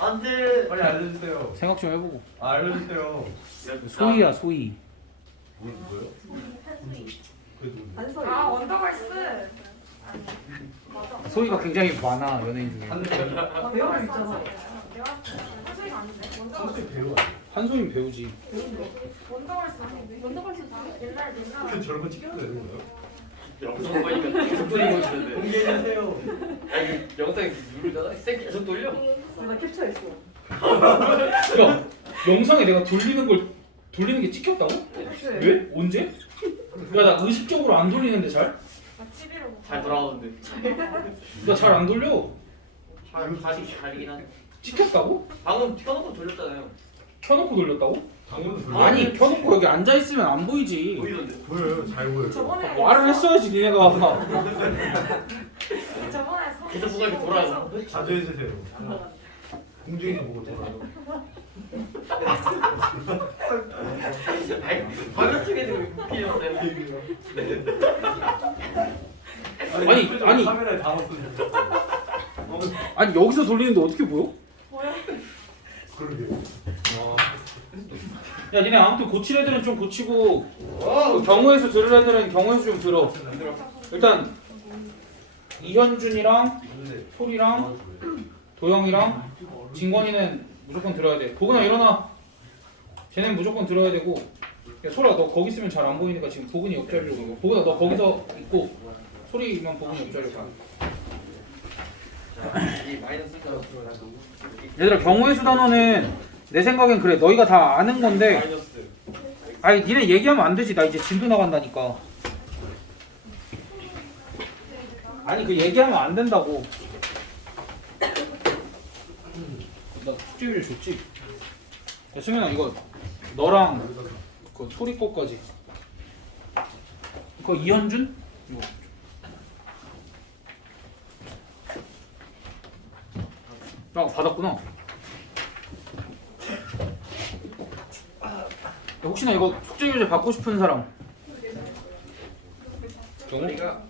안돼. 빨리 알려주세요. 생각 좀 해보고. 알려주세요. 소희야 소희. 뭐요? 그게 누군데? 아 원더걸스. 맞아. 소희가 굉장히 많아 연예인 중에. 배우들 있잖아. 한소희가 아닌데. 선수 배우 아니야? 한소희 배우지. 원더걸스 아닌데. 원더걸스 옛날 그 저런 거 찍혀도 되는 거예요? 영상 보니까 계속 돌리시는데. 공개해주세요. 아니 영상에 누르잖아. 쌩 계속 돌려. 나 캡처했어. 야 영상에 내가 돌리는 게 찍혔다고? 왜? 언제? 야 나 의식적으로 안 돌리는데 잘? 나 TV로 잘 돌아오는데. 나 잘 안 돌려. 다시 가리긴 하네. 찍혔다고? 방금 켜놓고 돌렸잖아요. 켜놓고 돌렸다고? 당연히 돌려. 아니 켜놓고 여기 앉아 있으면 안 보이지. 보이던데. 보여요. 잘 보여요. 저번에 말을 했어야지 니네가. 저번에 계속 보고 이렇게 돌아요. 자주 해주세요. 공중에서 보고 돌아요. 화면 쪽에서 웃기는데. 아니. 카메라에 담았으면 아니 여기서 돌리는데 어떻게 보여? 그러게요. 야 니네 아무튼 고칠 애들은 좀 고치고 그 경우에서 들을 애들은 경우에서 좀 들어. 일단 이현준이랑 소리랑 도영이랑 진권이는 무조건 들어야 돼. 보근아 일어나. 쟤는 무조건 들어야 되고. 야 소라 너 거기 있으면 잘 안 보이니까 지금 보근이 옆자리로 가고. 보근아 너 거기서 있고 소리만 보근이 옆자리로 가. 이 마이너스가 얘들아 경우의 수 단어는 내 생각엔 그래 너희가 다 아는 건데 마이너스. 아니 니네 얘기하면 안 되지. 나 이제 진도 나간다니까. 아니 그 얘기하면 안 된다고. 나 숙제비를 줬지? 야 승현아 이거 너랑 그 소리 거까지. 그거 이현준? 이거. 아 받았구나. 야, 혹시나 이거 숙제 교재 받고 싶은 사람? 경우? 우리가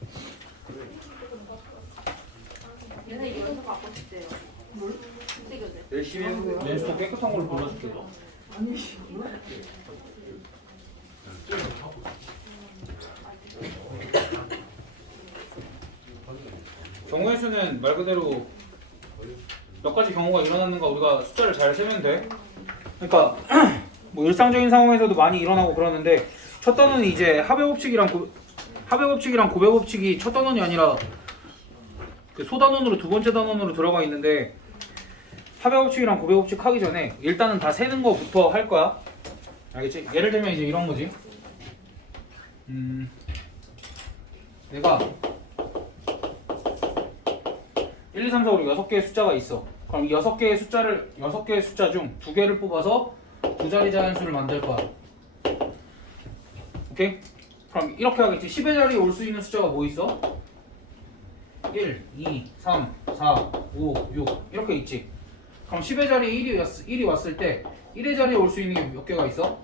얘네 이거 좀 갖고 싶대요. 뭘? 숙제교재. 열심히 해보고. 연수도 깨끗한 걸로 골라줄게. 경우의 수는 말 그대로 몇 가지 경우가 일어났는가 우리가 숫자를 잘 세면 돼. 그러니까 뭐 일상적인 상황에서도 많이 일어나고 그러는데 첫 단원은 이제 합의 법칙이랑 고배 법칙이 첫 단원이 아니라 그 소단원으로 두 번째 단원으로 들어가 있는데 합의 법칙이랑 고배 법칙 하기 전에 일단은 다 세는 거부터 할 거야. 알겠지? 예를 들면 이제 이런 거지. 내가 1, 2, 3, 4, 5, 6 6개의 숫자가 있어. 그럼 이 6개의 숫자 중 2개를 뽑아서 두 자리 자연수를 만들 거야. 오케이? 그럼 이렇게 하겠지. 10의 자리에 올 수 있는 숫자가 뭐 있어? 1, 2, 3, 4, 5, 6 이렇게 있지. 그럼 10의 자리에 1이 왔을 때 1의 자리에 올 수 있는 게 몇 개가 있어?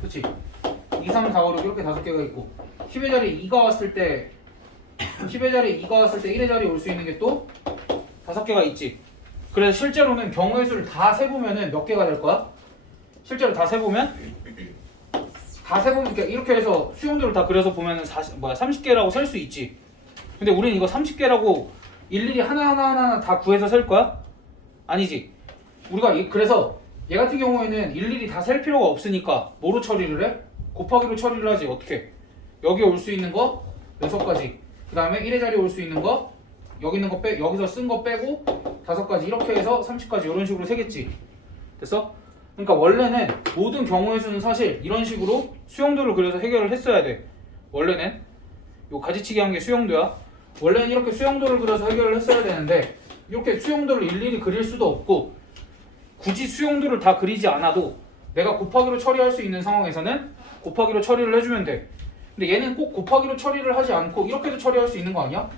그치? 2, 3, 4, 5, 6 이렇게 5개가 있고 10의 자리에 2가 왔을 때 1의 자리에 올 수 있는 게 또 5개가 있지. 그래서 실제로는 경우의 수를 다 세보면은 몇 개가 될 거야? 실제로 다 세보면 그러니까 이렇게 해서 수용도를 다 그려서 보면은 30개라고 셀 수 있지. 근데 우리는 이거 30개라고 일일이 하나하나 다 구해서 셀 거야? 아니지. 우리가 그래서 얘 같은 경우에는 일일이 다 셀 필요가 없으니까 뭐로 처리를 해? 곱하기로 처리를 하지. 어떻게? 여기 올 수 있는 거 6가지. 그 다음에 1의 자리에 올 수 있는 거 여기 있는 거 여기서 쓴 거 빼고 5가지 이렇게 해서 30까지 이런 식으로 세겠지. 됐어? 그러니까 원래는 모든 경우의 수는 사실 이런 식으로 수용도를 그려서 해결을 했어야 돼. 원래는 요 가지치기 한 게 수용도야. 원래는 이렇게 수용도를 그려서 해결을 했어야 되는데 이렇게 수용도를 일일이 그릴 수도 없고 굳이 수용도를 다 그리지 않아도 내가 곱하기로 처리할 수 있는 상황에서는 곱하기로 처리를 해주면 돼. 근데 얘는 꼭 곱하기로 처리를 하지 않고 이렇게도 처리할 수 있는 거 아니야?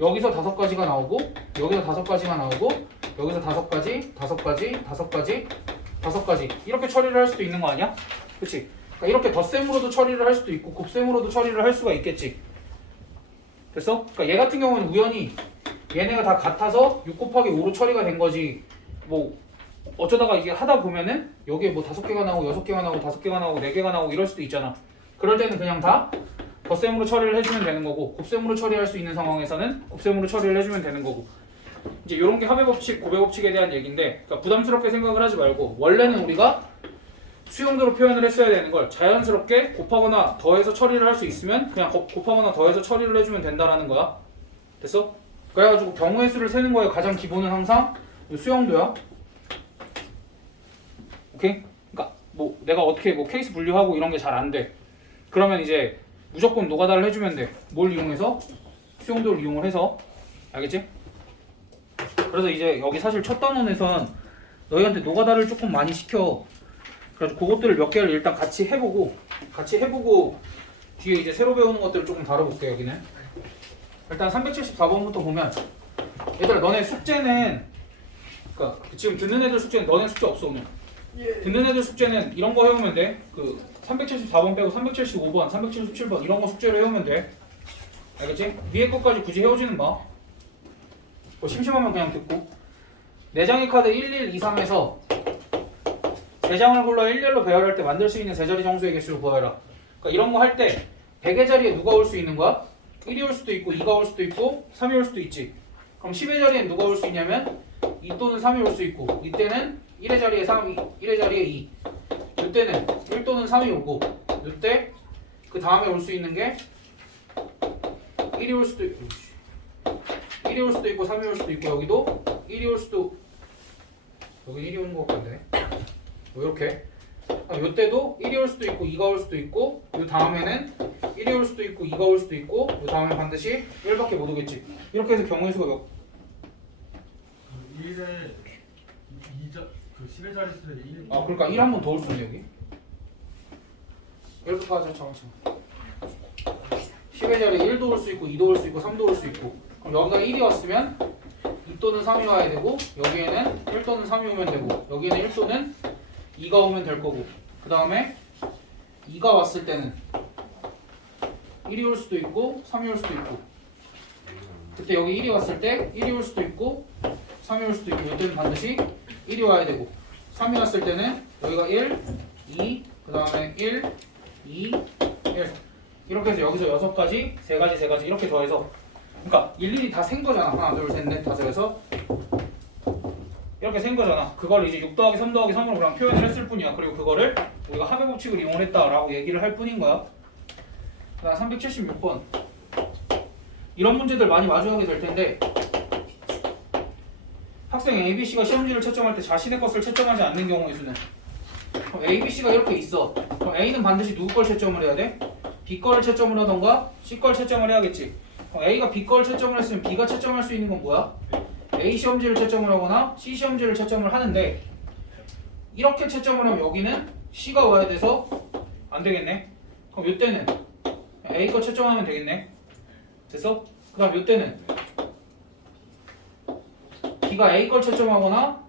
여기서 5가지가 나오고 여기서 5가지가 나오고 여기서 5가지, 5가지, 5가지, 5가지 이렇게 처리를 할 수도 있는 거 아니야? 그치? 그러니까 이렇게 덧셈으로도 처리를 할 수도 있고 곱셈으로도 처리를 할 수가 있겠지. 됐어? 그러니까 얘 같은 경우는 우연히 얘네가 다 같아서 6 곱하기 5로 처리가 된 거지 뭐 어쩌다가 이게 하다 보면은 여기에 뭐 5개가 나오고 6개가 나오고 5개가 나오고 4개가 나오고 이럴 수도 있잖아. 그럴 때는 그냥 다 덧셈으로 처리를 해주면 되는 거고, 곱셈으로 처리할 수 있는 상황에서는 곱셈으로 처리를 해주면 되는 거고. 이제 이런 게 합의 법칙, 고배 법칙에 대한 얘기인데, 그러니까 부담스럽게 생각을 하지 말고, 원래는 우리가 수용도로 표현을 했어야 되는 걸 자연스럽게 곱하거나 더해서 처리를 할 수 있으면 그냥 곱하거나 더해서 처리를 해주면 된다라는 거야. 됐어? 그래가지고 경우의 수를 세는 거에 가장 기본은 항상 수용도야. 오케이? 그러니까 뭐 내가 어떻게 뭐 케이스 분류하고 이런 게 잘 안 돼. 그러면 이제 무조건 노가다를 해주면 돼. 뭘 이용해서? 수용도를 이용을 해서. 알겠지? 그래서 이제 여기 사실 첫 단원에선 너희한테 노가다를 조금 많이 시켜. 그래서 그것들을 몇 개를 일단 같이 해보고 뒤에 이제 새로 배우는 것들을 조금 다뤄볼게. 여기는 일단 374번부터 보면, 얘들아 너네 숙제는, 그러니까 지금 듣는 애들 숙제는, 너네 숙제 없어 오늘. 듣는 애들 숙제는 이런 거 해오면 돼. 그 374번 빼고 375번, 377번 이런 거 숙제로 해오면 돼. 알겠지? 위에 것까지 굳이 해오지는 마. 뭐 심심하면 그냥 듣고. 4장의 카드 11, 2, 3에서 3장을 골라 11로 배열할 때 만들 수 있는 세자리 정수의 개수를 구하라. 그러니까 이런 거 할 때 100의 자리에 누가 올 수 있는 거야? 1이 올 수도 있고 2가 올 수도 있고 3이 올 수도 있지. 그럼 10의 자리에 누가 올 수 있냐면 2 또는 3이 올 수 있고, 이때는 1의 자리에 3, 1의 자리에 2, 이때는 1 또는 3이 오고, 이때 그 다음에 올 수 있는 게 1이 올 수도 있고 1이 올 수도 있고 3이 올 수도 있고, 여기도 1이 올 수도, 여기 1이 오는 것 같은데 뭐 이렇게. 이때도 1이 올 수도 있고 2가 올 수도 있고, 이 다음에는 1이 올 수도 있고 2가 올 수도 있고, 이 다음에 반드시 1밖에 못 오겠지. 이렇게 해서 경우의 수가 몇? 1에 2자 그 10의 자릿수에 1. 아 그러니까 1 한 번 더 올 수 있네 여기. 이렇게 가자. 잠깐만. 10의 자리에 1도 올 수 있고 2도 올 수 있고 3도 올 수 있고, 그럼 여기가 1이 왔으면 2 또는 3이 와야 되고, 여기에는 1 또는 3이 오면 되고, 여기에는 1 또는 2가 오면 될 거고, 그 다음에 2가 왔을 때는 1이 올 수도 있고 3이 올 수도 있고, 그때 여기 1이 왔을 때 1이 올 수도 있고 3이 올 수도 있고, 이때는 반드시 1이 와야 되고, 3이 왔을 때는 여기가 1, 2, 그 다음에 1, 2, 1 이렇게 해서 여기서 6가지, 3가지 이렇게 더해서, 그러니까 일일이 다 센 거잖아. 하나 둘 셋 넷 다섯 해서 이렇게 센 거잖아. 그걸 이제 6 더하기 3 더하기 3으로 그냥 표현을 했을 뿐이야. 그리고 그거를 우리가 합의 법칙을 이용했다라고 얘기를 할 뿐인 거야. 그 다음 376번. 이런 문제들 많이 마주하게 될 텐데, 학생 ABC가 시험지를 채점할 때 자신의 것을 채점하지 않는 경우의 수는, 그럼 ABC가 이렇게 있어. 그럼 A는 반드시 누구 걸 채점을 해야 돼? B 거를 채점을 하던가 C 걸 채점을 해야겠지. 그럼 A가 B 걸 채점을 했으면 B가 채점할 수 있는 건 뭐야? A 시험지를 채점을 하거나 C 시험지를 채점을 하는데, 이렇게 채점을 하면 여기는 C가 와야 돼서 안 되겠네. 그럼 이때는 A 거 채점하면 되겠네. 됐어? 그 다음 이때는 B가 A 걸 채점하거나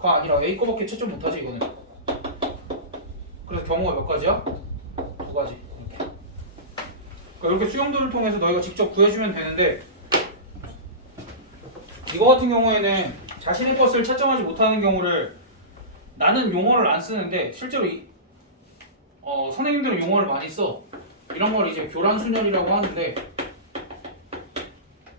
가 아니라 A 거밖에 채점 못하지 이거는. 그래서 경우가 몇 가지야? 2가지. 그러니까 이렇게 수용도를 통해서 너희가 직접 구해주면 되는데, 이거 같은 경우에는 자신의 것을 채점하지 못하는 경우를, 나는 용어를 안 쓰는데 실제로 선생님들은 용어를 많이 써. 이런 걸 이제 교란순열이라고 하는데,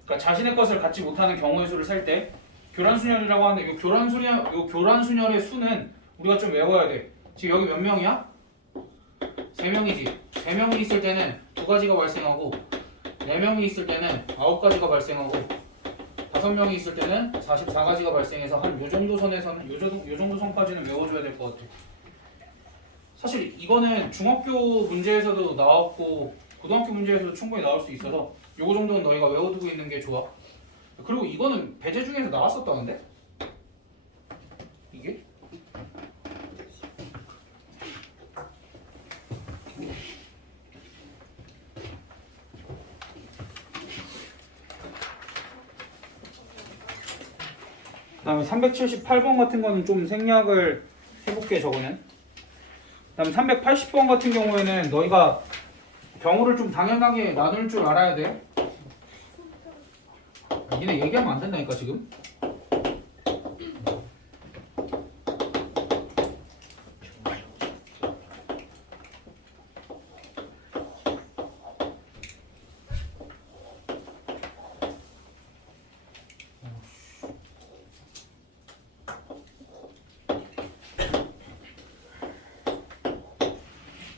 그러니까 자신의 것을 갖지 못하는 경우의 수를 셀 때 교란순열이라고 하는데, 이 교란순열의 수는 우리가 좀 외워야 돼. 지금 여기 몇 명이야? 3명이지. 3명이 있을 때는 2가지가 발생하고, 4명이 있을 때는 9가지가 발생하고, 5명이 있을 때는 44가지가 발생해서 한 요 정도 선에서는 요 정도 선까지는 외워줘야 될 것 같아. 사실 이거는 중학교 문제에서도 나왔고 고등학교 문제에서도 충분히 나올 수 있어서 요거 정도는 너희가 외워두고 있는 게 좋아. 그리고 이거는 배제 중에서 나왔었다는데? 이게? 그 다음에 378번 같은 거는 좀 생략을 해볼게. 저거는. 그 다음에 380번 같은 경우에는 너희가 경우를 좀 당연하게 나눌 줄 알아야 돼. 니네 얘기하면 안 된다니까 지금.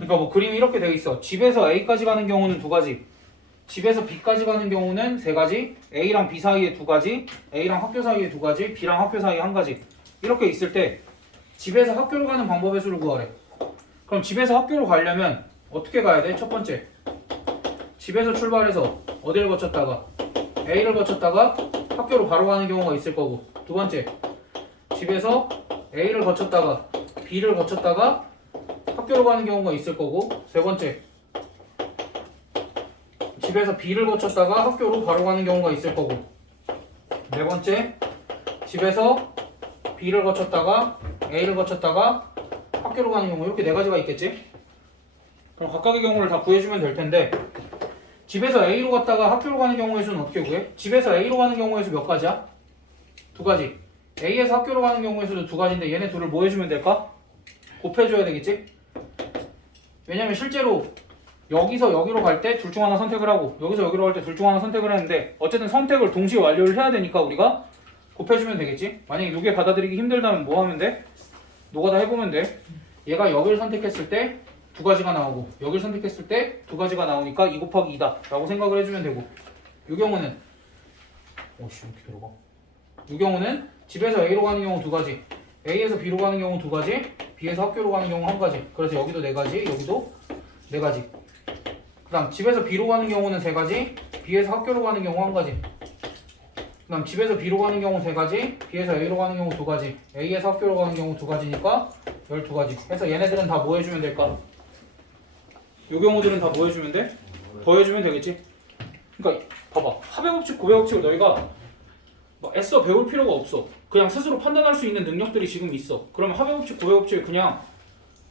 그러니까 뭐 그림이 이렇게 되어 있어. 집에서 A까지 가는 경우는 두 가지, 집에서 B까지 가는 경우는 세 가지, A랑 B 사이에 두 가지, A랑 학교 사이에 두 가지, B랑 학교 사이에 한 가지. 이렇게 있을 때 집에서 학교로 가는 방법의 수를 구하래. 그럼 집에서 학교로 가려면 어떻게 가야 돼? 첫 번째, 집에서 출발해서 어디를 거쳤다가 A를 거쳤다가 학교로 바로 가는 경우가 있을 거고, 두 번째, 집에서 A를 거쳤다가 B를 거쳤다가 학교로 가는 경우가 있을 거고, 세 번째, 집에서 B를 거쳤다가 학교로 바로 가는 경우가 있을 거고, 네 번째, 집에서 B를 거쳤다가 A를 거쳤다가 학교로 가는 경우. 이렇게 네 가지가 있겠지? 그럼 각각의 경우를 다 구해주면 될 텐데, 집에서 A로 갔다가 학교로 가는 경우의 수는 어떻게 구해? 집에서 A로 가는 경우의 수 몇 가지야? 두 가지. A에서 학교로 가는 경우의 수도 두 가지인데 얘네 둘을 뭐 해주면 될까? 곱해줘야 되겠지? 왜냐면 실제로 여기서 여기로 갈 때 둘 중 하나 선택을 하고 여기서 여기로 갈 때 둘 중 하나 선택을 했는데 어쨌든 선택을 동시에 완료를 해야 되니까 우리가 곱해주면 되겠지? 만약에 이게 받아들이기 힘들다면 뭐 하면 돼? 노가다 해보면 돼. 얘가 여기를 선택했을 때 두 가지가 나오고 여기를 선택했을 때 두 가지가 나오니까 2 곱하기 2다 라고 생각을 해주면 되고, 이 경우는 오씨 이렇게 들어가. 이 경우는 집에서 A로 가는 경우 두 가지, A에서 B로 가는 경우 두 가지, B에서 학교로 가는 경우 한 가지. 그래서 여기도 네 가지, 여기도 네 가지. 그 다음 집에서 B로 가는 경우는 세 가지, B에서 학교로 가는 경우 한 가지. 그 다음 집에서 B로 가는 경우 세 가지, B에서 A로 가는 경우 두 가지, A에서 학교로 가는 경우 두 가지니까 12가지. 해서 얘네들은 다 뭐 해주면 될까? 요 경우들은 다 뭐 해주면 돼? 더해주면 되겠지? 그러니까 봐봐, 합의 법칙, 고의 법칙을 너희가 막 애써 배울 필요가 없어. 그냥 스스로 판단할 수 있는 능력들이 지금 있어. 그러면 합의 법칙, 고의 법칙을 그냥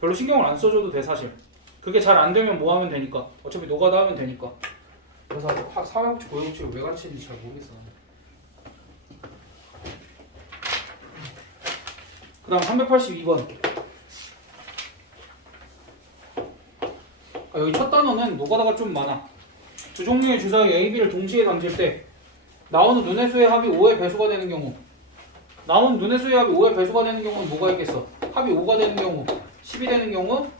별로 신경을 안 써줘도 돼 사실. 그게 잘 안 되면 뭐 하면 되니까. 어차피 노가다 하면 되니까. 그래서 합의 법칙, 고의 법칙을 왜 가르치는지 잘 모르겠어. 그 다음 382번. 여기 첫 단어는 노가다가 좀 많아. 두 종류의 주사위 A, B를 동시에 던질 때 나오는 눈의 수의 합이 5의 배수가 되는 경우, 나오는 눈의 수의 합이 5의 배수가 되는 경우는 뭐가 있겠어? 합이 5가 되는 경우, 10이 되는 경우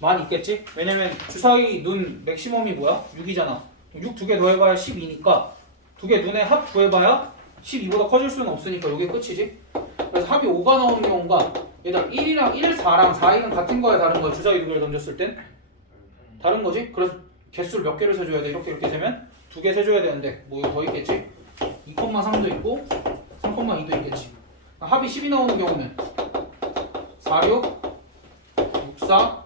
많이 있겠지? 왜냐면 주사위 눈 맥시멈이 뭐야? 6이잖아. 6 두 개 더해봐야 12니까 두 개 눈의 합 구해봐야 12보다 커질 수는 없으니까 이게 끝이지? 그래서 합이 5가 나오는 경우가 얘들아 1이랑 1, 4랑 4, 2는 같은 거야 다른 거야? 주사위 두 개를 던졌을 땐? 다른 거지? 그래서 개수를 몇 개를 세줘야 돼? 이렇게 세면 두 개 세줘야 되는데 뭐 더 있겠지? 2,3도 있고 3,2도 있겠지. 합이 10이 나오는 경우는 4, 6, 6, 4,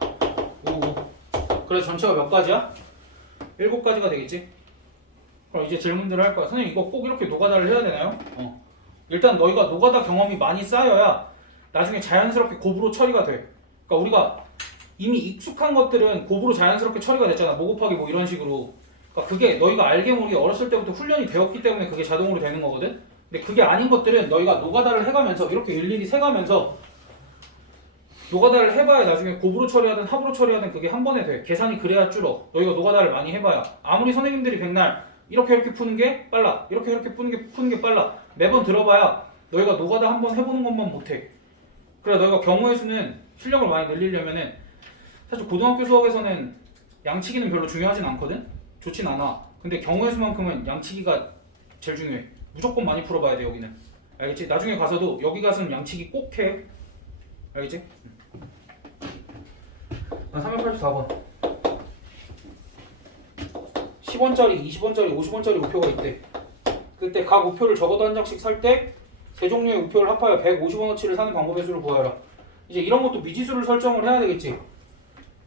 5, 5. 그래서 전체가 몇 가지야? 7가지가 되겠지? 그럼 이제 질문들을 할 거야. 선생님 이거 꼭 이렇게 노가다를 해야 되나요? 일단 너희가 노가다 경험이 많이 쌓여야 나중에 자연스럽게 곱으로 처리가 돼. 그러니까 우리가 이미 익숙한 것들은 곱으로 자연스럽게 처리가 됐잖아. 뭐 곱하기 뭐 이런 식으로. 그러니까 그게 너희가 알게 모르게 어렸을 때부터 훈련이 되었기 때문에 그게 자동으로 되는 거거든. 근데 그게 아닌 것들은 너희가 노가다를 해가면서 이렇게 일일이 세가면서 노가다를 해봐야 나중에 곱으로 처리하든 합으로 처리하든 그게 한 번에 돼. 계산이 그래야 줄어. 너희가 노가다를 많이 해봐야. 아무리 선생님들이 백날 이렇게 푸는 게 빨라, 이렇게 푸는 게 빨라 매번 들어봐야 너희가 노가다 한 번 해보는 것만 못해. 그래 너희가 경우의 수는 실력을 많이 늘리려면은 사실 고등학교 수학에서는 양치기는 별로 중요하진 않거든? 좋진 않아. 근데 경우의 수만큼은 양치기가 제일 중요해. 무조건 많이 풀어봐야 돼 여기는. 알겠지? 나중에 가서도 여기 가서는 양치기 꼭 해. 알겠지? 384번 10원짜리, 20원짜리, 50원짜리 우표가 있대. 그때 각 우표를 적어도 한 장씩 살 때 세 종류의 우표를 합하여 150원어치를 사는 방법의 수를 구하라. 이제 이런 것도 미지수를 설정을 해야 되겠지.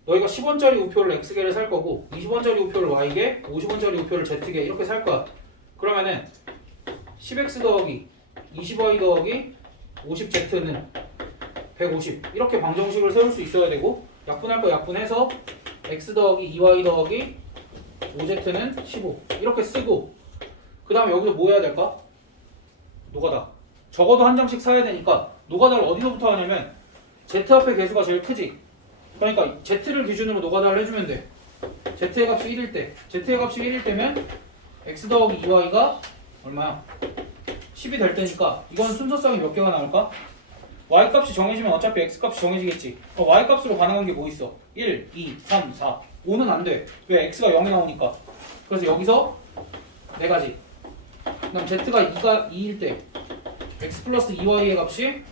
너희가 10원짜리 우표를 X개를 살 거고 20원짜리 우표를 Y개, 50원짜리 우표를 Z개 이렇게 살 거야. 그러면은 10X 더하기 20Y 더하기 50Z는 150 이렇게 방정식을 세울 수 있어야 되고, 약분할 거 약분해서 X 더하기 2Y 더하기 5Z는 15 이렇게 쓰고, 그 다음에 여기서 뭐 해야 될까? 노가다. 적어도 한 장씩 사야 되니까 노가다를 어디서부터 하냐면 Z 앞의 개수가 제일 크지. 그러니까 Z를 기준으로 노가다를 해주면 돼. Z의 값이 1일 때, Z의 값이 1일 때면 X 더하기 2Y가 얼마야? 10이 될 때니까 이건 순서쌍이 몇 개가 나올까? y 값이 정해지면 어차피 x 값이 정해지겠지. y 값으로 가능한 게 뭐 있어? 1, 2, 3, 4. 5는 안 돼. 왜? x가 0이 나오니까. 그래서 여기서 네 가지. 그다음 z가 2일 때 x 플러스 2y의 값이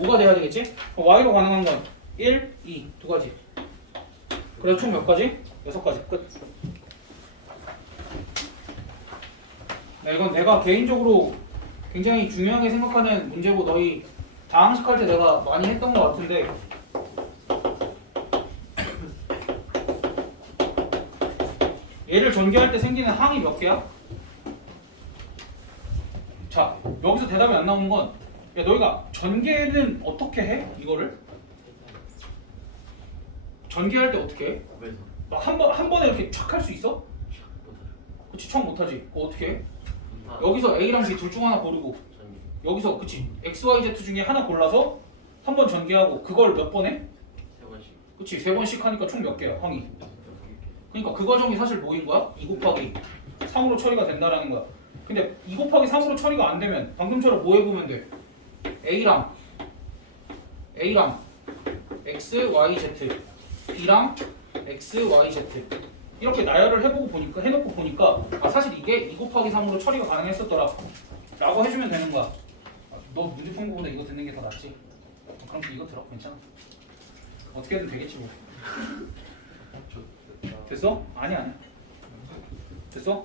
5가 돼야 되겠지? y로 가능한 건 1, 2, 두 가지. 그래서 총 몇 가지? 6가지. 끝. 네, 이건 내가 개인적으로 굉장히 중요하게 생각하는 문제고 너희 다항식 할 때 내가 많이 했던 것 같은데 얘를 전개할 때 생기는 항이 몇 개야? 자, 여기서 대답이 안 나오는 건 야, 너희가 전개는 어떻게 해? 이거를? 전개할 때 어떻게 해? 그래서 막 한 번에 이렇게 촥 할 수 있어? 그치, 척 못하지. 그거 어떻게 해? 여기서 A랑 B 둘 중 하나 고르고 여기서 그치 X, Y, Z 중에 하나 골라서 한 번 전개하고 그걸 몇 번 해? 3번씩. 그치 3번씩 하니까 총 몇 개야 항이. 그러니까 그 과정이 사실 뭐인 거야? 2 곱하기 3으로 처리가 된다라는 거야. 근데 2 곱하기 3으로 처리가 안 되면 방금처럼 뭐 해보면 돼? A랑 X, Y, Z B랑 X, Y, Z 이렇게 나열을 해놓고 보니까 아 사실 이게 2 곱하기 3으로 처리가 가능했었더라 라고 해주면 되는 거야. 너 문제 푼 거보다 이거 듣는 게 더 낫지? 그럼 이거 들어 괜찮아. 어떻게든 되겠지 뭐. 됐어? 아니 됐어?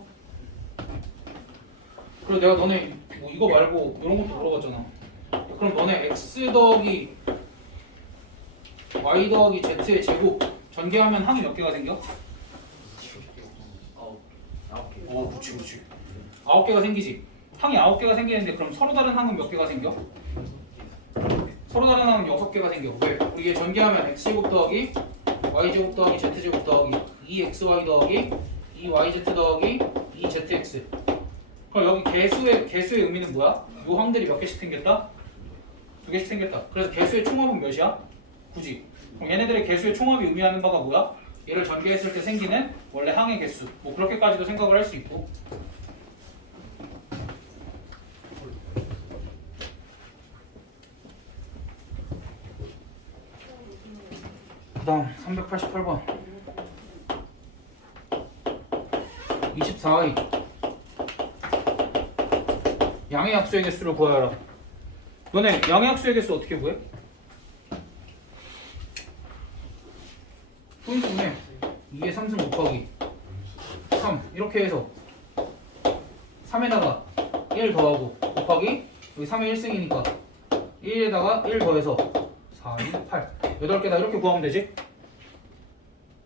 그리고 내가 너네 뭐 이거 말고 이런 것도 물어봤잖아. 그럼 너네 x 더하기 y 더하기 z의 제곱 전개하면 항이 몇 개가 생겨? 9개. 오, 그렇지. 9개가 생기지. 항이 9개가 생기는데 그럼 서로 다른 항은 몇 개가 생겨? 서로 다른 항은 6개가 생겨. 왜? 우리 얘 전개하면 x제곱 더하기 y제곱 더하기 z제곱 더하기 2xy 더하기 2yz 더하기 2zx. 그럼 여기 개수의 의미는 뭐야? 요 항들이 몇 개씩 생겼다? 2개씩 생겼다. 그래서 개수의 총합은 몇이야? 9지. 그럼 얘네들의 개수의 총합이 의미하는 바가 뭐야? 얘를 전개했을 때 생기는 원래 항의 개수. 뭐 그렇게까지도 생각을 할 수 있고. 그 다음 388번 24의 양의 약수의 개수를 구하여라. 너네 양의 약수의 개수 어떻게 구해? 소인수분해 2의 3승 곱하기 3 이렇게 해서 3에다가 1 더하고 곱하기 여기 3의 1승이니까 1에다가 1 더해서 4, 2, 8 8개다 이렇게 구하면 되지?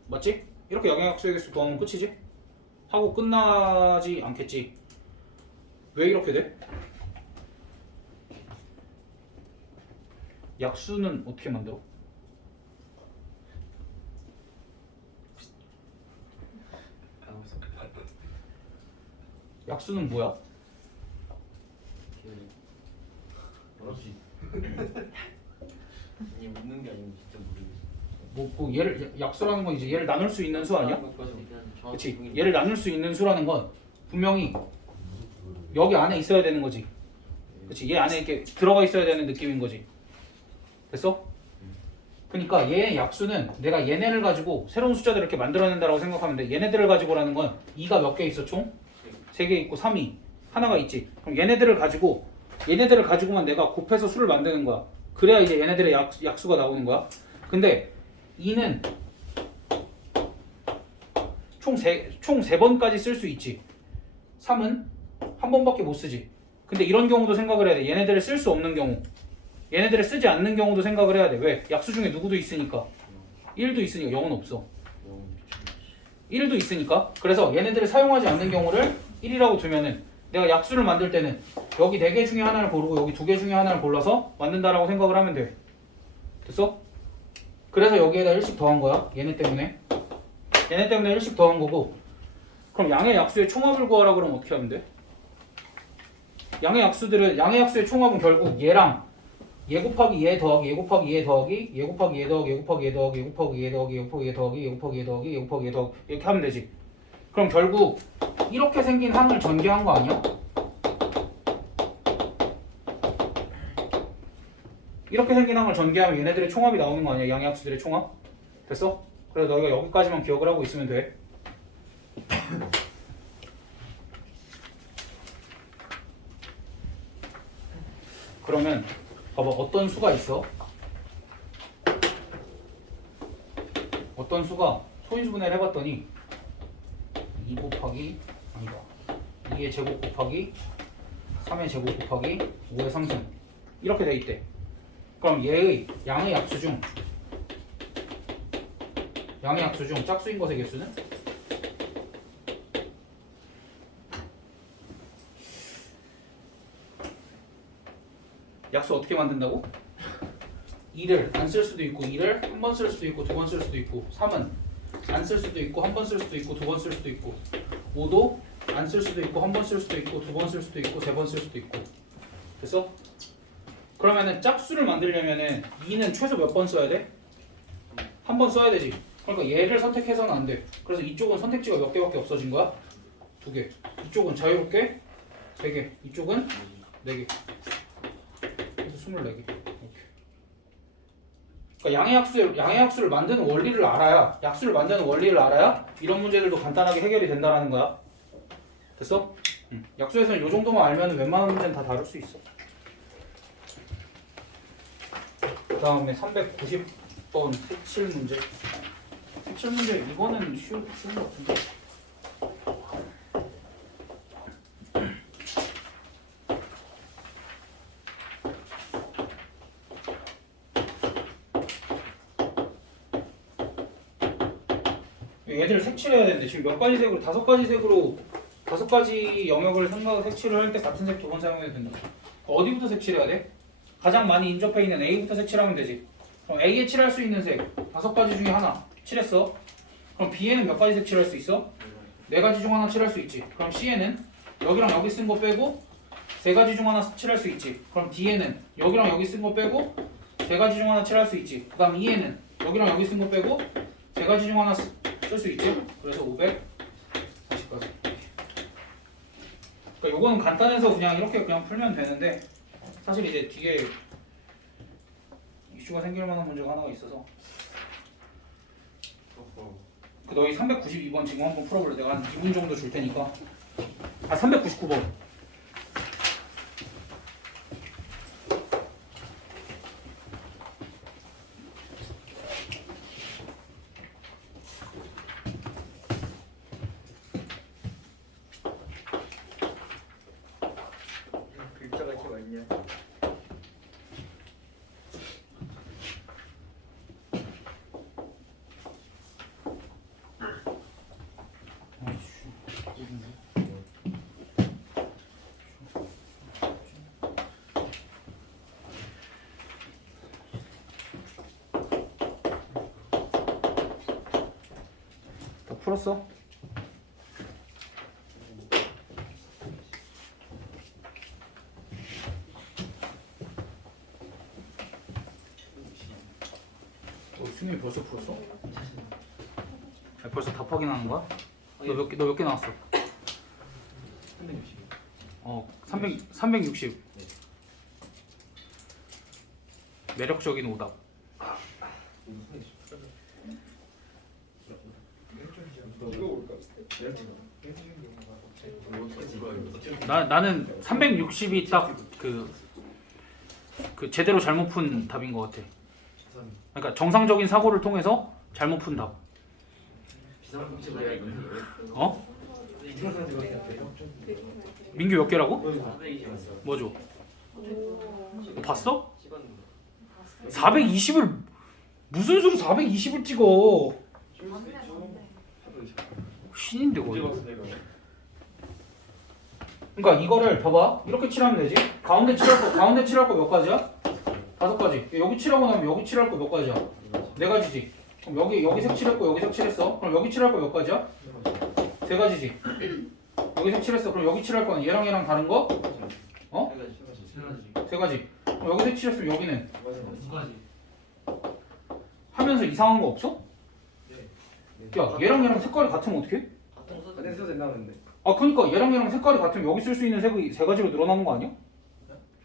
맞지? 이렇게 양의 약수의 개수 구하면 끝이지? 하고 끝나지 않겠지? 왜 이렇게 돼? 약수는 어떻게 만들어? 약수는 뭐야? 뭐지? 아니 묻는 게 아니고 진짜 모르겠어. 뭐 얘를 약수라는 건 이제 얘를 나눌 수 있는 수 아니야? 그치. 그치? 얘를 나눌 수 있는 수라는 건 분명히 여기 안에 있어야 되는 거지. 그치? 얘 안에 이렇게 들어가 있어야 되는 느낌인 거지. 됐어? 그러니까 얘의 약수는 내가 얘네를 가지고 새로운 숫자들을 이렇게 만들어낸다라고 생각하면 돼. 얘네들을 가지고라는 건 2가 몇 개 있어 총? 3개 있고 3이 하나가 있지. 그럼 얘네들을 가지고만 내가 곱해서 수를 만드는 거야. 그래야 이제 얘네들의 약수가 나오는 거야. 근데 2는 총 3번까지 쓸 수 있지. 3은 한 번밖에 못 쓰지. 근데 이런 경우도 생각을 해야 돼. 얘네들을 쓸 수 없는 경우. 얘네들을 쓰지 않는 경우도 생각을 해야 돼. 왜? 약수 중에 누구도 있으니까. 1도 있으니까 0은 없어. 1도 있으니까. 그래서 얘네들을 사용하지 않는 경우를 1이라고 두면은 내가 약수를 만들 때는 여기 4개 중에 하나를 고르고 여기 2개 중에 하나를 골라서 만든다라고 생각을 하면 돼. 됐어? 그래서 여기에다 1씩 더한 거야. 얘네 때문에 1씩 더한 거고. 그럼 양의 약수의 총합을 구하라 그러면 어떻게 하면 돼? 양의 약수의 총합은 결국 얘랑 얘 곱하기 얘 더하기 얘 곱하기 얘 더하기 얘 곱하기 얘 더하기 얘 곱하기 얘 더하기 얘 곱하기 얘 더하기 얘 곱하기 얘 더하기 얘 곱하기 얘 더하기 얘 곱하기 얘 더하기 이렇게 하면 되지. 그럼 결국 이렇게 생긴 항을 전개한 거 아니야? 이렇게 생긴 항을 전개하면 얘네들의 총합이 나오는 거 아니야? 양의 합수들의 총합? 됐어? 그래서 너희가 여기까지만 기억을 하고 있으면 돼. 그러면 봐봐, 어떤 수가 있어? 어떤 수가 소인수분해를 해봤더니 2 곱하기 아니다 2의 제곱 곱하기 3의 제곱 곱하기 5의 상승 이렇게 돼 있대. 그럼 얘의 양의 약수 중 짝수인 것의 개수는? 약수 어떻게 만든다고? 2를 안 쓸 수도 있고 2를 한 번 쓸 수도 있고 두 번 쓸 수도 있고 3은 안 쓸 수도 있고 한 번 쓸 수도 있고 두 번 쓸 수도 있고 5도 안 쓸 수도 있고 한 번 쓸 수도 있고 두 번 쓸 수도 있고 세 번 쓸 수도 있고. 됐어? 그러면은 짝수를 만들려면은 2는 최소 몇 번 써야 돼? 한 번 써야 되지. 그러니까 얘를 선택해서는 안 돼. 그래서 이쪽은 선택지가 몇 개밖에 없어진 거야? 2개. 이쪽은 자유롭게 3개. 이쪽은 4개. 그래서 24개. 그러니까 양의 약수를 만드는 원리를 알아야, 약수를 만드는 원리를 알아야 이런 문제들도 간단하게 해결이 된다라는 거야. 됐어? 약수에서는 이 정도만 알면 웬만한 문제는 다 다룰 수 있어. 그 다음에 390번 색칠 문제. 색칠 문제 이거는 쉬운 것 같은데. 얘들을 색칠해야 되는데 지금 몇 가지 색으로 5가지 영역을 색칠을 할 때 같은 색 2번 사용해야 된다. 어디부터 색칠해야 돼? 가장 많이 인접해 있는 A부터 색칠하면 되지. 그럼 A에 칠할 수 있는 색 5가지 중에 하나 칠했어. 그럼 B에는 몇 가지 색칠할 수 있어? 4가지 중 하나 칠할 수 있지. 그럼 C에는 여기랑 여기 쓴 거 빼고 3가지 중 하나 칠할 수 있지. 그럼 D에는 여기랑 여기 쓴 거 빼고 3가지 중 하나 칠할 수 있지. 그 다음 E에는 여기랑 여기 쓴 거 빼고 3가지 중 하나 쓸 수 있지. 그래서 540까지. 그러니까 요거는 간단해서 그냥 이렇게 그냥 풀면 되는데 사실 이제 뒤에 이슈가 생길 만한 문제가 하나가 있어서 그 너희 392번 지금 한번 풀어볼래? 내가 한 2분 정도 줄 테니까. 399번. 글자가 이렇게 많냐? 다 풀었어? 승민이 벌써 풀었어? 아니, 벌써 답 확인하는 거야? 너 몇 개 나왔어? 360. 360. 매력적인 오답. 나는 360이 딱 그 제대로 잘못 푼 답인 것 같아. 그러니까 정상적인 사고를 통해서 잘못 푼 답. 어? 민규 몇 개라고? 뭐죠? 너 봤어? 420을 무슨 수로 420을 찍어? 신인데 거의. 그러니까 이거를 봐봐. 이렇게 칠하면 되지. 가운데 칠할 거 몇 가지야? 5가지. 여기 칠하고 나면 여기 칠할 거 몇 가지야? 4가지지. 그럼 여기 색칠했고 여기 색칠했어. 그럼 여기 칠할 거 몇 가지야? 3가지지. 여기 색칠했어. 그럼 여기 칠할 거는 얘랑 다른 거? 어? 3가지. 그럼 여기 색칠했으면 여기는 하면서 이상한 거 없어? 야, 얘랑 색깔이 같으면 어떡해? 안 써도 된다는데. 아, 그러니까 얘랑 색깔이 같으면 여기 쓸 수 있는 색이 3가지로 늘어나는 거 아니야?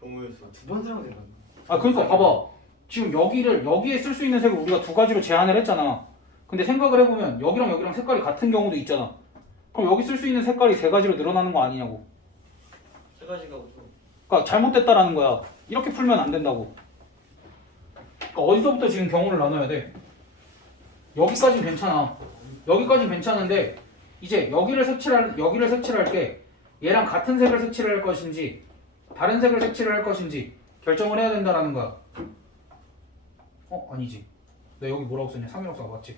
경우였어. 2번 사용도 된다. 아 그러니까 봐봐. 지금 여기에 쓸 수 있는 색을 우리가 두 가지로 제한을 했잖아. 근데 생각을 해보면 여기랑 색깔이 같은 경우도 있잖아. 그럼 여기 쓸 수 있는 색깔이 세 가지로 늘어나는 거 아니냐고. 세 가지가 없어. 그러니까 잘못됐다라는 거야. 이렇게 풀면 안 된다고. 그러니까 어디서부터 지금 경우를 나눠야 돼? 여기까지는 괜찮아. 여기까지는 괜찮은데 이제 여기를 색칠할 때 얘랑 같은 색을 색칠을 할 것인지 다른 색을 색칠을 할 것인지 결정을 해야 된다라는 거야. 아니지. 내가 여기 뭐라고 썼냐? 316사 맞지?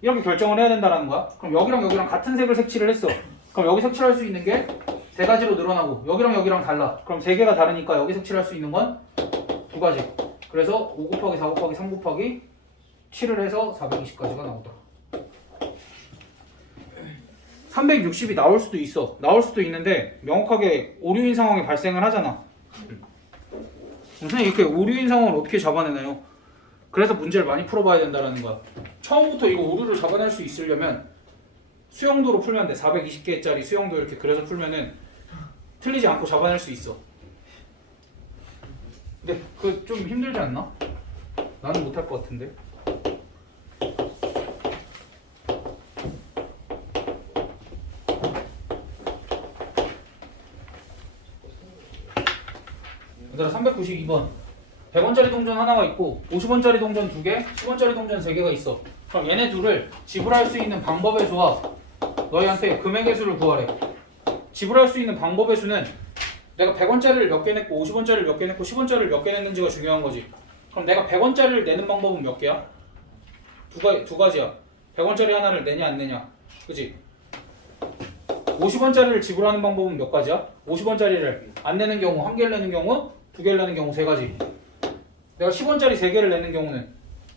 이렇게 결정을 해야 된다라는 거야. 그럼 여기랑 같은 색을 색칠을 했어. 그럼 여기 색칠할 수 있는 게 세 가지로 늘어나고 여기랑 달라. 그럼 세 개가 다르니까 여기 색칠할 수 있는 건 두 가지. 그래서 5 곱하기 4 곱하기 3 곱하기 7을 해서 420까지가 나오더라. 360이 나올 수도 있어. 나올 수도 있는데 명확하게 오류인 상황이 발생을 하잖아. 선생님 이렇게 오류인 상황을 어떻게 잡아내나요? 그래서 문제를 많이 풀어봐야 된다는 거야. 처음부터 이거 오류를 잡아낼 수 있으려면 수영도로 풀면 돼. 420개짜리 수영도 이렇게 그래서 풀면은 틀리지 않고 잡아낼 수 있어. 근데 그 좀 힘들지 않나? 나는 못할 것 같은데. 얘들아 392번 100원짜리 동전 하나가 있고 50원짜리 동전 2개, 10원짜리 동전 3개가 있어. 그럼 얘네 둘을 지불할 수 있는 방법의 수와 너희한테 금액의 수를 구하래. 지불할 수 있는 방법의 수는 내가 100원짜리를 몇 개 냈고 50원짜리를 몇 개 냈고 10원짜리를 몇 개 냈는지가 중요한 거지. 그럼 내가 100원짜리를 내는 방법은 몇 개야? 두 가지야. 100원짜리 하나를 내냐 안 내냐. 그치? 50원짜리를 지불하는 방법은 몇 가지야? 50원짜리를 안 내는 경우, 한 개를 내는 경우, 두 개를 내는 경우 세 가지. 내가 10원짜리 세 개를 내는 경우는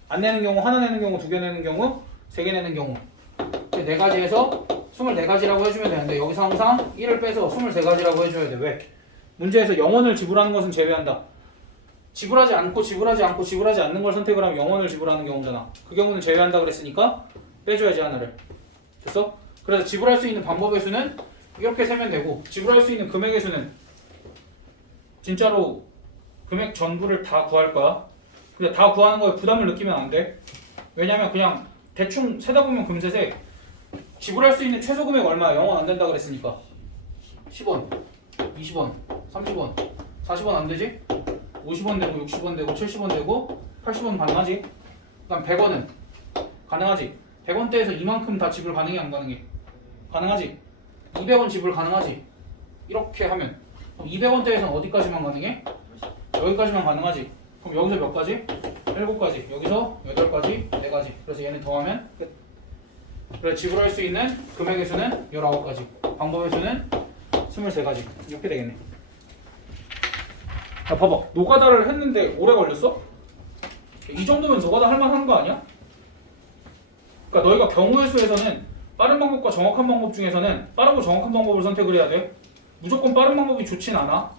안 내는 경우, 하나 내는 경우, 두 개 내는 경우, 세 개 내는 경우. 네 가지에서 24가지라고 해주면 되는데 여기서 항상 1을 빼서 23가지라고 해줘야 돼. 왜? 문제에서 0원을 지불하는 것은 제외한다. 지불하지 않고 지불하지 않는 걸 선택을 하면 0원을 지불하는 경우잖아. 그 경우는 제외한다 그랬으니까 빼줘야지 하나를. 됐어? 그래서 지불할 수 있는 방법의 수는 이렇게 세면 되고 지불할 수 있는 금액의 수는 진짜로 금액 전부를 다 구할 거야. 근데 다 구하는 거에 부담을 느끼면 안 돼. 왜냐면 그냥 대충 세다 보면 금세세 지불할 수 있는 최소 금액 얼마야? 0원 안 된다 그랬으니까 10원, 20원, 30원, 40원 안 되지? 50원 되고 60원 되고 70원 되고 80원 가능하지? 그다음 100원은 가능하지? 100원대에서 이만큼 다 지불 가능해 안 가능해? 가능하지? 200원 지불 가능하지? 이렇게 하면 그럼 200원대에서는 어디까지만 가능해? 여기까지만 가능하지? 그럼 여기서 몇 가지? 7가지 여기서 8가지 4가지 그래서 얘는 더하면 끝. 그래서 지불할 수 있는 금액의 수는 19가지 방법의 수는 23가지 이렇게 되겠네. 야 봐봐 노가다를 했는데 오래 걸렸어? 이 정도면 노가다 할만한 거 아니야? 그러니까 너희가 경우의 수에서는 빠른 방법과 정확한 방법 중에서는 빠르고 정확한 방법을 선택을 해야 돼. 무조건 빠른 방법이 좋진 않아.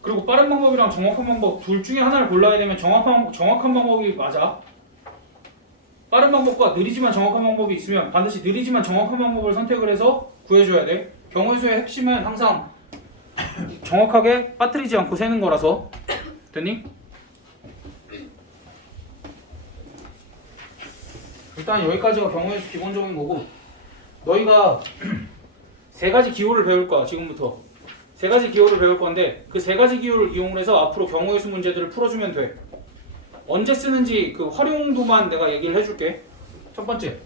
그리고 빠른 방법이랑 정확한 방법 둘 중에 하나를 골라야 되면 정확한 방법이 맞아. 빠른 방법과 느리지만 정확한 방법이 있으면 반드시 느리지만 정확한 방법을 선택을 해서 구해줘야 돼. 경우의 수의 핵심은 항상 정확하게 빠뜨리지 않고 세는 거라서. 됐니? 일단 여기까지가 경우의 수 기본적인 거고 너희가 세 가지 기호를 배울 거야. 지금부터 세 가지 기호를 배울 건데 그 세 가지 기호를 이용해서 앞으로 경우의 수 문제들을 풀어주면 돼. 언제 쓰는지 그 활용도만 내가 얘기를 해줄게. 첫 번째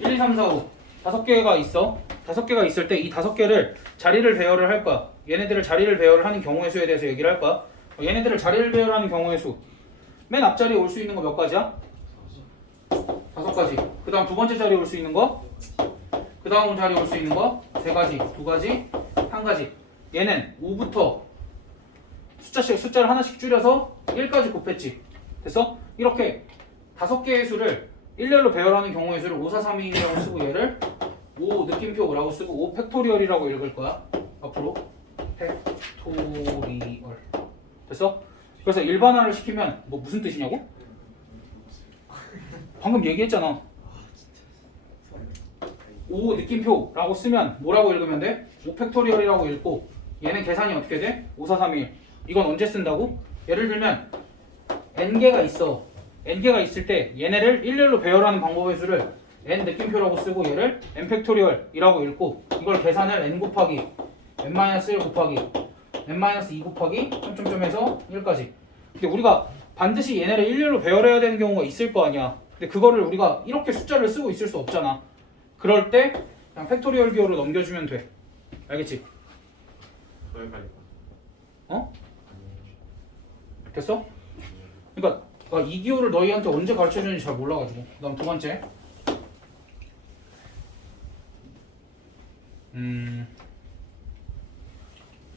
1, 2, 3, 4, 5 5개가 있어. 5개가 있을 때 이 5개를 자리를 배열을 할 거야. 얘네들을 자리를 배열을 하는 경우의 수에 대해서 얘기를 할 거야. 얘네들을 자리를 배열하는 경우의 수 맨 앞자리에 올 수 있는 거 몇 가지야? 5가지. 그 다음 두 번째 자리에 올 수 있는 거 그 다음 자리에 올 수 있는 거 3가지, 2가지, 1가지. 얘는 5부터 숫자를 하나씩 줄여서 1까지 곱했지. 됐어? 이렇게 5개의 수를 일렬로 배열하는 경우의 수를 5, 4, 3, 2라고 쓰고 얘를 5 느낌표라고 쓰고 5 팩토리얼이라고 읽을 거야. 앞으로 팩토리얼. 됐어? 그래서 일반화를 시키면 뭐 무슨 뜻이냐고? 방금 얘기했잖아. 5 느낌표라고 쓰면 뭐라고 읽으면 돼? 5팩토리얼이라고 읽고 얘는 계산이 어떻게 돼? 5, 4, 3, 1. 이건 언제 쓴다고? 예를 들면 n개가 있어. n개가 있을 때 얘네를 일렬로 배열하는 방법의 수를 n 느낌표라고 쓰고 얘를 n 팩토리얼이라고 읽고 이걸 계산을 n 곱하기 n-1 곱하기 n-2 곱하기 점점점에서 1까지. 근데 우리가 반드시 얘네를 일렬로 배열해야 되는 경우가 있을 거 아니야. 근데 그거를 우리가 이렇게 숫자를 쓰고 있을 수 없잖아. 그럴 때 그냥 팩토리얼 기호로 넘겨주면 돼. 알겠지? 거기까지. 어? 됐어? 그러니까 이 기호를 너희한테 언제 가르쳐주는지 잘 몰라가지고. 그 다음 두 번째.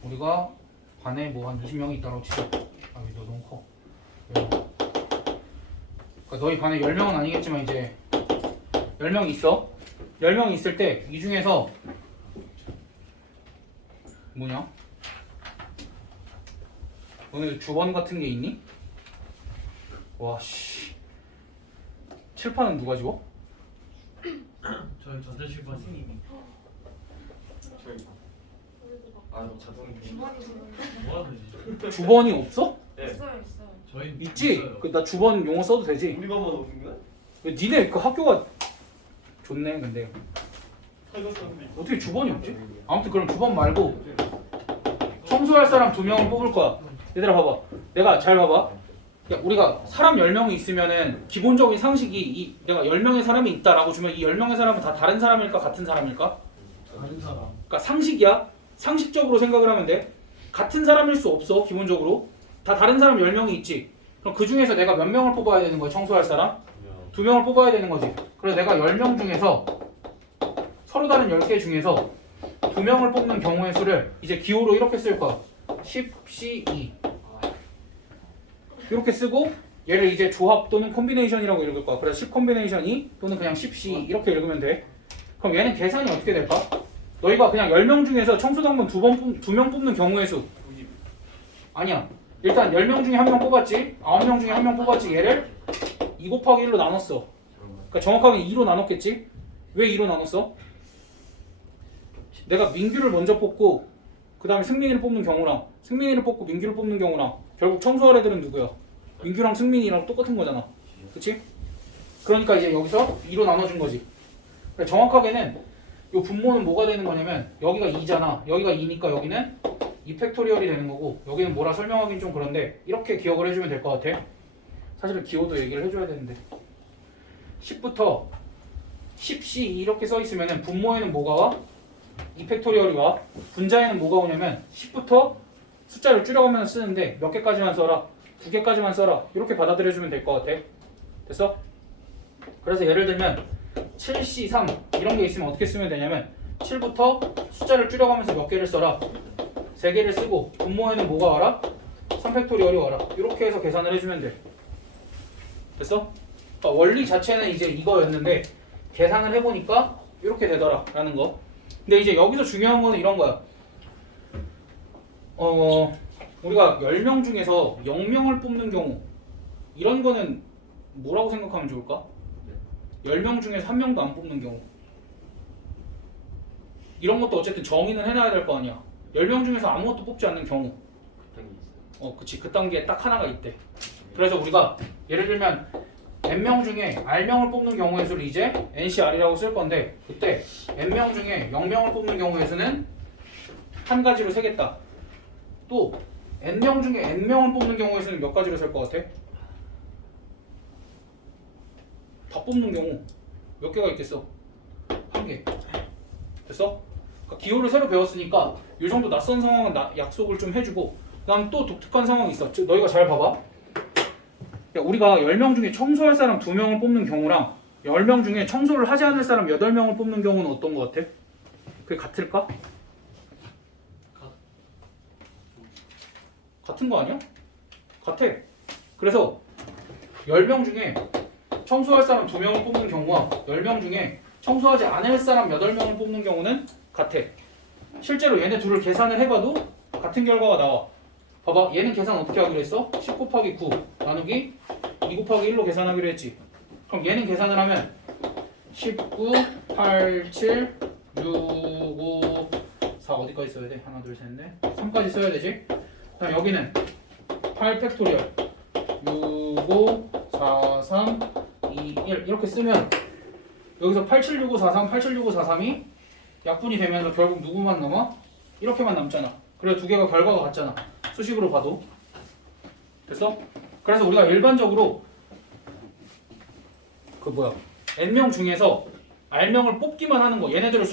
우리가 반에 뭐 한 20명이 있다고 치자. 아, 너 너무 커. 그러니까 너희 반에 10명은 아니겠지만 이제 10명이 있어. 10명이 있을 때 이 중에서 뭐냐? 오늘 주번 같은 게 있니? 와 씨. 칠판은 누가 지워? 저희 전자실반 선생님이 저기. 너 자동이. 뭐 하는 거지? 주번이 없어? 네. 있어요. 저희 있지? 있어요. 나 주번 용어 써도 되지? 우리 반만 없는 거야? 니네 그 학교가 좋네. 근데 찾았었는데. 어떻게 주번이 없지? 아무튼 그럼 주번 말고 청소할 사람 2명을 뽑을 거야. 얘들아 봐봐. 내가 잘 봐봐. 야, 우리가 사람 10명이 있으면은 기본적인 상식이 내가 10명의 사람이 있다라고 주면 이 10명의 사람은 다 다른 사람일까 같은 사람일까? 다른 사람. 그러니까 상식이야. 상식적으로 생각을 하면 돼. 같은 사람일 수 없어. 기본적으로 다 다른 사람 10명이 있지. 그럼 그 중에서 내가 몇 명을 뽑아야 되는 거야? 청소할 사람? 2명을 뽑아야 되는 거지. 그래서 내가 10명 중에서 서로 다른 10개 중에서 2명을 뽑는 경우의 수를 이제 기호로 이렇게 쓸 거야. 10C2 이렇게 쓰고 얘를 이제 조합 또는 콤비네이션이라고 읽을 거야. 그래서 10 콤비네이션 2 또는 그냥 10C 이렇게 읽으면 돼. 그럼 얘는 계산이 어떻게 될까? 너희가 그냥 10명 중에서 청소당번 2명 뽑는 경우의 수 아니야. 일단 10명 중에 1명 뽑았지. 9명 중에 1명 뽑았지. 얘를 2 곱하기 1로 나눴어. 그러니까 정확하게 2로 나눴겠지? 왜 2로 나눴어? 내가 민규를 먼저 뽑고 그 다음에 승민이를 뽑는 경우랑 승민이를 뽑고 민규를 뽑는 경우랑 결국 청소할 애들은 누구야? 민규랑 승민이랑 똑같은 거잖아. 그치? 그러니까 이제 여기서 2로 나눠준 거지. 그러니까 정확하게는 이 분모는 뭐가 되는 거냐면 여기가 2잖아. 여기가 2니까 여기는 2 팩토리얼이 되는 거고 여기는 뭐라 설명하긴 좀 그런데 이렇게 기억을 해주면 될 것 같아. 사실은 기호도 얘기를 해줘야 되는데 10부터 10C 이렇게 써 있으면 분모에는 뭐가 와? 2 팩토리얼이 와. 분자에는 뭐가 오냐면 10부터 숫자를 줄여가면서 쓰는데 몇 개까지만 써라 2개까지만 써라 이렇게 받아들여주면 될 것 같아. 됐어? 그래서 예를 들면 7C3 이런 게 있으면 어떻게 쓰면 되냐면 7부터 숫자를 줄여가면서 몇 개를 써라 3개를 쓰고 분모에는 뭐가 와라? 3팩토리얼이 와라. 이렇게 해서 계산을 해주면 돼. 됐어? 그러니까 원리 자체는 이제 이거였는데 계산을 해보니까 이렇게 되더라 라는 거. 근데 이제 여기서 중요한 거는 이런 거야. 우리가 10명 중에서 0명을 뽑는 경우 이런 거는 뭐라고 생각하면 좋을까? 10명 중에서 1명도 안 뽑는 경우 이런 것도 어쨌든 정의는 해놔야 될 거 아니야. 10명 중에서 아무것도 뽑지 않는 경우 그치 그 단계에 딱 하나가 있대. 그래서 우리가 예를 들면 n명 중에 r명을 뽑는 경우의 수를 이제 ncr이라고 쓸 건데 그때 n명 중에 0명을 뽑는 경우의 수는 한 가지로 세겠다. 또 n명 중에 n명을 뽑는 경우의 수는 몇 가지로 셀 것 같아? 다 뽑는 경우 몇 개가 있겠어? 한 개. 됐어? 그러니까 기호를 새로 배웠으니까 이 정도 낯선 상황은 약속을 좀 해주고 그 다음 또 독특한 상황이 있어. 너희가 잘 봐봐. 야, 우리가 10명 중에 청소할 사람 2명을 뽑는 경우랑 10명 중에 청소를 하지 않을 사람 8명을 뽑는 경우는 어떤 것 같아? 그게 같을까? 같은 거 아니야? 같아. 그래서 10명 중에 청소할 사람 2명을 뽑는 경우와 10명 중에 청소하지 않을 사람 8명을 뽑는 경우는 같아. 실제로 얘네 둘을 계산을 해봐도 같은 결과가 나와. 봐봐, 얘는 계산 어떻게 하기로 했어? 10 곱하기 9 나누기 2 곱하기 1로 계산하기로 했지. 그럼 얘는 계산을 하면 19 8, 7, 6, 5, 4 어디까지 써야 돼? 하나, 둘, 셋, 넷. 3까지 써야 되지? 그럼 여기는 8 팩토리얼 6, 5, 4, 3, 2, 1 이렇게 쓰면 여기서 8, 7, 6, 5, 4, 3, 8, 7, 6, 5, 4, 3이 약분이 되면서 결국 누구만 남아? 이렇게만 남잖아. 그래서 두 개가 결과가 같잖아. 수식으로 봐도. 됐어? 그래서 우리가 일반적으로 n명 중에서 r명을 뽑기만 하는 거. 얘네들의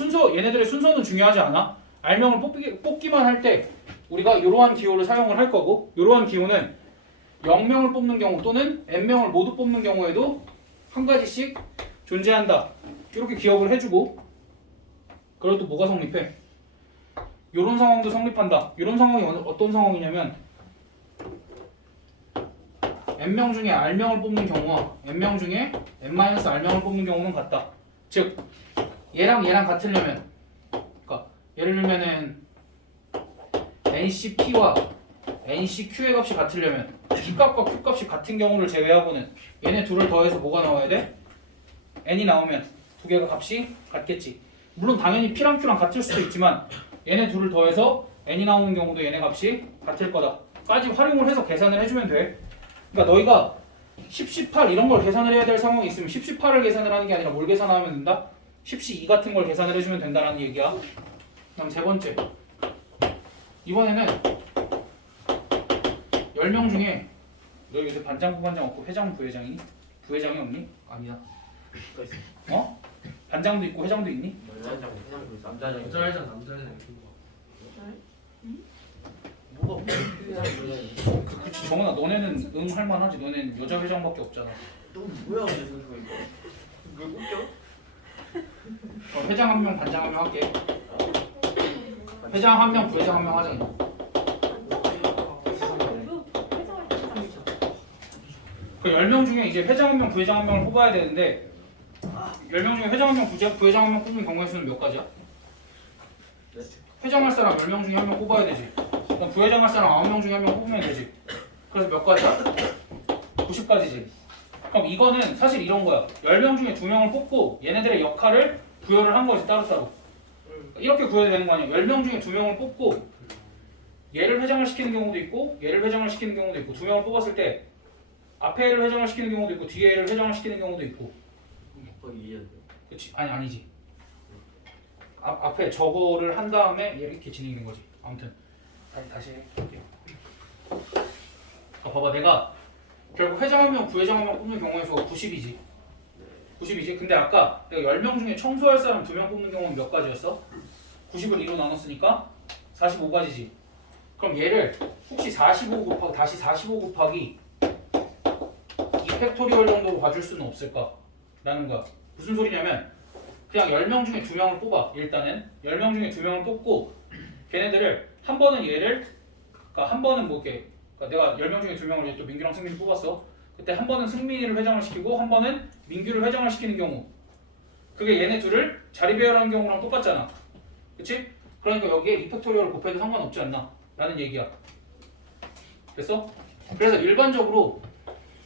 순서는 중요하지 않아. r명을 뽑기만 할 때 우리가 이러한 기호를 사용을 할 거고, 이러한 기호는 0명을 뽑는 경우 또는 n명을 모두 뽑는 경우에도 한 가지씩 존재한다. 이렇게 기억을 해주고, 그리고 또 뭐가 성립해? 이런 상황도 성립한다. 이런 상황이 어떤 상황이냐면 n명 중에 r명을 뽑는 경우와 n명 중에 n-r명을 뽑는 경우는 같다. 즉 얘랑 같으려면, 그러니까 예를 들면은 ncp와 ncq의 값이 같으려면 p값과 q값이 같은 경우를 제외하고는 얘네 둘을 더해서 뭐가 나와야 돼? n이 나오면 두 개가 값이 같겠지. 물론 당연히 p랑 q랑 같을 수도 있지만 얘네 둘을 더해서 n이 나오는 경우도 얘네 값이 같을 거다 까지 활용을 해서 계산을 해주면 돼. 그러니까 너희가 10, 18 이런 걸 계산을 해야 될 상황이 있으면 10, 18을 계산을 하는 게 아니라 뭘 계산하면 된다? 10, 2 같은 걸 계산을 해주면 된다는 얘기야. 그다음 세 번째, 이번에는 10명 중에 너 요새 반장, 부반장 없고 회장, 부회장이니? 부회장이 없니? 아니야. 어? 반장도 있고 회장도 있니? 남자장. 여자회장 남자회장 뭐가 그치 정원아, 너네는 응 할만하지. 너네는 여자 회장밖에 없잖아. 너 뭐야 무슨 소리야? 왜 웃겨? 회장 한 명, 반장 한 명 할게. 회장 한 명, 부회장 한 명 하자. 그 10명 중에 이제 회장 한 명, 부회장 한 명을 뽑아야 되는데 10명 중에 회장 한 명, 부회장 한 명 뽑는 경우의 수는 몇 가지야? 회장 할 사람 10명 중에 한 명 뽑아야 되지. 그럼 부회장 할 사람 9명 중에 한 명 뽑으면 되지. 그래서 몇 가지야? 90가지지. 그럼 이거는 사실 이런 거야. 10명 중에 2명을 뽑고 얘네들의 역할을 부여를 한 거지, 따로따로. 이렇게 구해야 되는 거 아니야. 10명 중에 2명을 뽑고 얘를 회장을 시키는 경우도 있고 얘를 회장을 시키는 경우도 있고, 2명을 뽑았을 때 앞에 얘를 회장을 시키는 경우도 있고 뒤에 얘를 회장을 시키는 경우도 있고. 그치? 아니지. 앞에 저거를 한 다음에 이렇게 진행된 거지. 아무튼 다시 해볼게요. 봐봐, 내가 결국 회장 한 명, 부회장 한 명 뽑는 경우의 수가 90이지. 90이지. 근데 아까 내가 10명 중에 청소할 사람 2명 뽑는 경우는 몇 가지였어? 90을 2로 나눴으니까 45가지지. 그럼 얘를 혹시 45 곱하기 다시 45 곱하기 2팩토리얼 정도로 봐줄 수는 없을까? 라는 거야. 무슨 소리냐면 그냥 10명 중에 2명을 뽑아. 일단은 10명 중에 2명을 뽑고 걔네들을 한 번은 얘를, 그러니까 한 번은 뭐 이렇게, 그러니까 내가 10명 중에 2명을 또 민규랑 승민이 뽑았어. 그때 한 번은 승민이를 회장을 시키고 한 번은 민규를 회장을 시키는 경우, 그게 얘네 둘을 자리 배열하는 경우랑 똑같잖아. 그치? 그러니까 여기에 리팩토리얼을 곱해도 상관없지 않나 라는 얘기야. 됐어? 그래서 일반적으로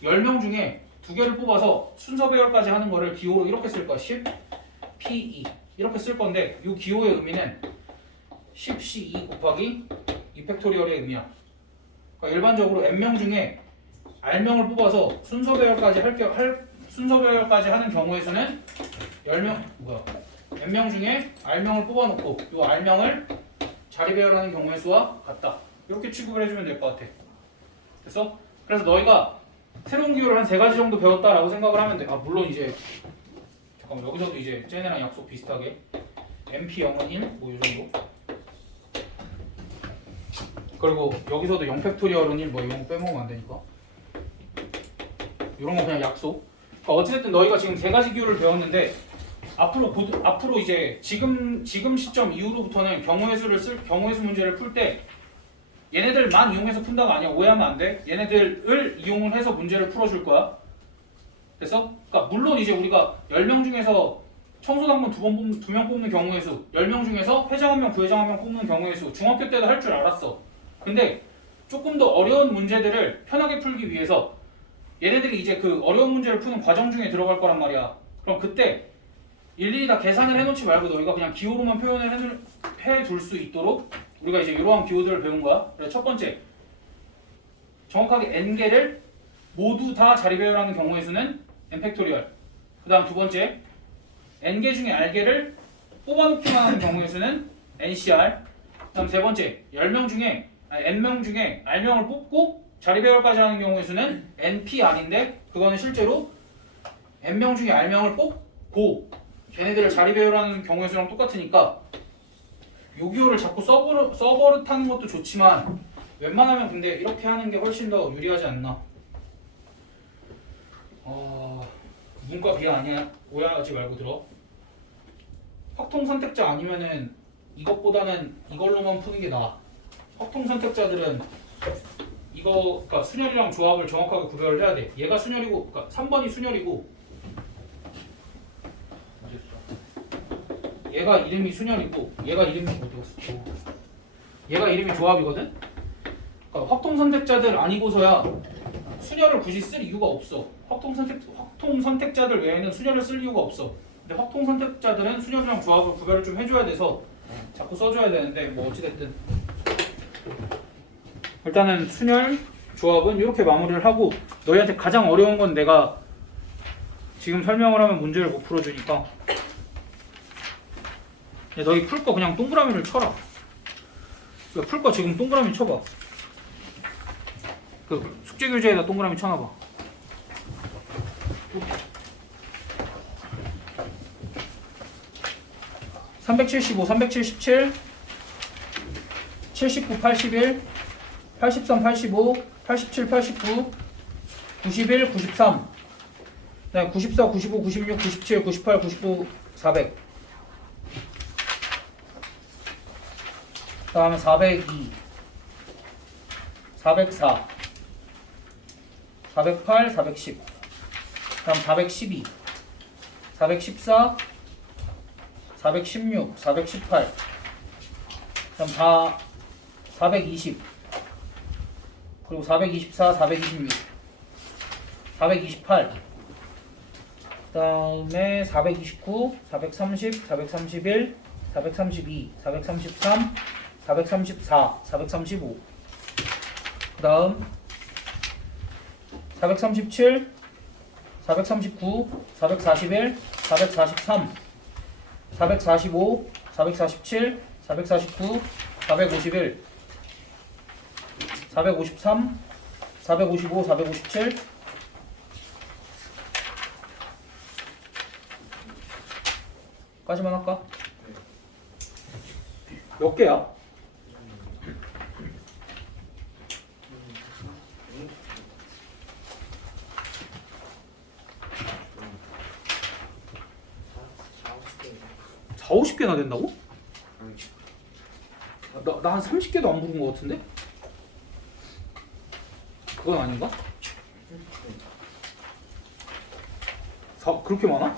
10명 중에 2개를 뽑아서 순서 배열까지 하는 거를 기호로 이렇게 쓸 거야. 10, P2 이렇게 쓸 건데 이 기호의 의미는 10C2 곱하기 2팩토리얼의 의미야. 그러니까 일반적으로 n명 중에 r명을 뽑아서 순서 배열까지 하는 경우의 수는 10명, n명 중에 r명을 뽑아놓고 이 r명을 자리 배열하는 경우의 수와 같다. 이렇게 취급을 해주면 될 것 같아. 됐어? 그래서 너희가 새로운 기호를 한 3가지 정도 배웠다라고 생각을 하면 돼. 물론 이제 잠깐만, 여기서도 이제 쟤네랑 약속 비슷하게 MP0은 1, 뭐 이 정도. 그리고 여기서도 0팩토리얼은 1, 뭐 이런 거 빼먹으면 안 되니까. 이런 거 그냥 약속. 그러니까 어쨌든 너희가 지금 3가지 기호를 배웠는데 앞으로 이제 지금 시점 이후로부터는 경우의 수 문제를 풀 때 얘네들만 이용해서 푼다가 아니야. 오해하면 안 돼. 얘네들을 이용을 해서 문제를 풀어줄 거야. 됐어? 그러니까 물론 이제 우리가 10명 중에서 청소당번 2명 뽑는 경우의 수, 10명 중에서 회장 1명, 부회장 1명 뽑는 경우의 수, 중학교 때도 할 줄 알았어. 근데 조금 더 어려운 문제들을 편하게 풀기 위해서 얘네들이 이제 그 어려운 문제를 푸는 과정 중에 들어갈 거란 말이야. 그럼 그때 일일이 다 계산을 해놓지 말고 너희가 그냥 기호로만 표현을 해둘 수 있도록 우리가 이제 이러한 기호들을 배운 거야. 그래서 첫 번째, 정확하게 n개를 모두 다 자리 배열하는 경우의 수는 n 팩토리얼. 그 다음 두 번째, n개 중에 r개를 뽑아놓기만 하는 경우의 수는 ncr. 그 다음 세 번째, n명 중에 r명을 뽑고 자리 배열까지 하는 경우의 수는 npr인데 그거는 실제로 n명 중에 r명을 뽑고 걔네들을 자리 배열하는 경우의 수랑 똑같으니까 요 기호를 자꾸 서버릇하는 것도 좋지만 웬만하면 근데 이렇게 하는 게 훨씬 더 유리하지 않나. 문과 비하 아니야. 오해하지 말고 들어. 확통 선택자 아니면은 이것보다는 이걸로만 푸는 게 나아. 확통 선택자들은 이거 그러니까 순열이랑 조합을 정확하게 구별을 해야 돼. 얘가 순열이고 그러니까 3번이 순열이고 얘가 이름이 순열이고 얘가 이름이 어디 갔어? 얘가 이름이 조합이거든? 그러니까 확통 선택자들 아니고서야 순열을 굳이 쓸 이유가 없어. 확통 선택자들 외에는 순열을 쓸 이유가 없어. 근데 확통 선택자들은 순열이랑 조합을 구별을 좀 해줘야 돼서 자꾸 써줘야 되는데 뭐 어찌됐든 일단은 순열 조합은 이렇게 마무리를 하고 너희한테 가장 어려운 건 내가 지금 설명을 하면 문제를 못 풀어주니까 야, 너희 풀 거 그냥 동그라미를 쳐라. 풀 거 지금 동그라미 쳐봐. 그 숙제 교재에다 동그라미 쳐놔봐. (375) (377) (79) (81) (83) (85) (87) (89) (91) (93) 그다음에 (94) (95) (96) (97) (98) (99) (400) 다음에 402, 404, 408, 410, 다음 412, 414, 416, 418, 다음 420, 그리고 424, 426, 428, 다음에 429, 430, 431, 432, 433, 434, 435, 그 다음 437, 439, 441, 443, 445, 447, 449, 451, 453, 455, 457 까지만 할까? 몇 개야? 다 50개나 된다고? 나 한 30개도 안 부른 것 같은데? 그건 아닌가? 그렇게 많아?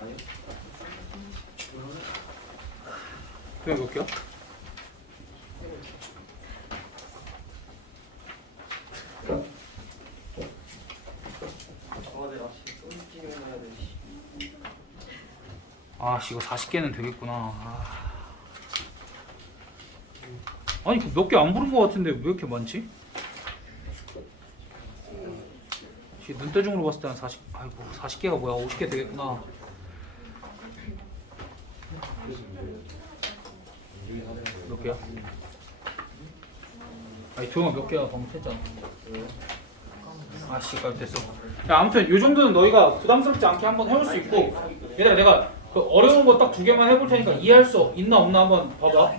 아니요. 그게 몇 개야? 내가 똥찌개 해야 돼. 아씨 이거 40개는 되겠구나. 아니 그 몇 개 안 부른 것 같은데 왜 이렇게 많지? 눈대중으로 봤을 때는 40개가 뭐야 50개 되겠구나. 몇 개야? 아니 조용아 몇 개야 방금 했잖아. 아씨 됐어. 야, 아무튼 요 정도는 너희가 부담스럽지 않게 한번 해볼 수 있고 얘들아 내가 그 어려운 거 딱 2개만 해볼 테니까 이해할 수 있나 없나 한번 봐봐.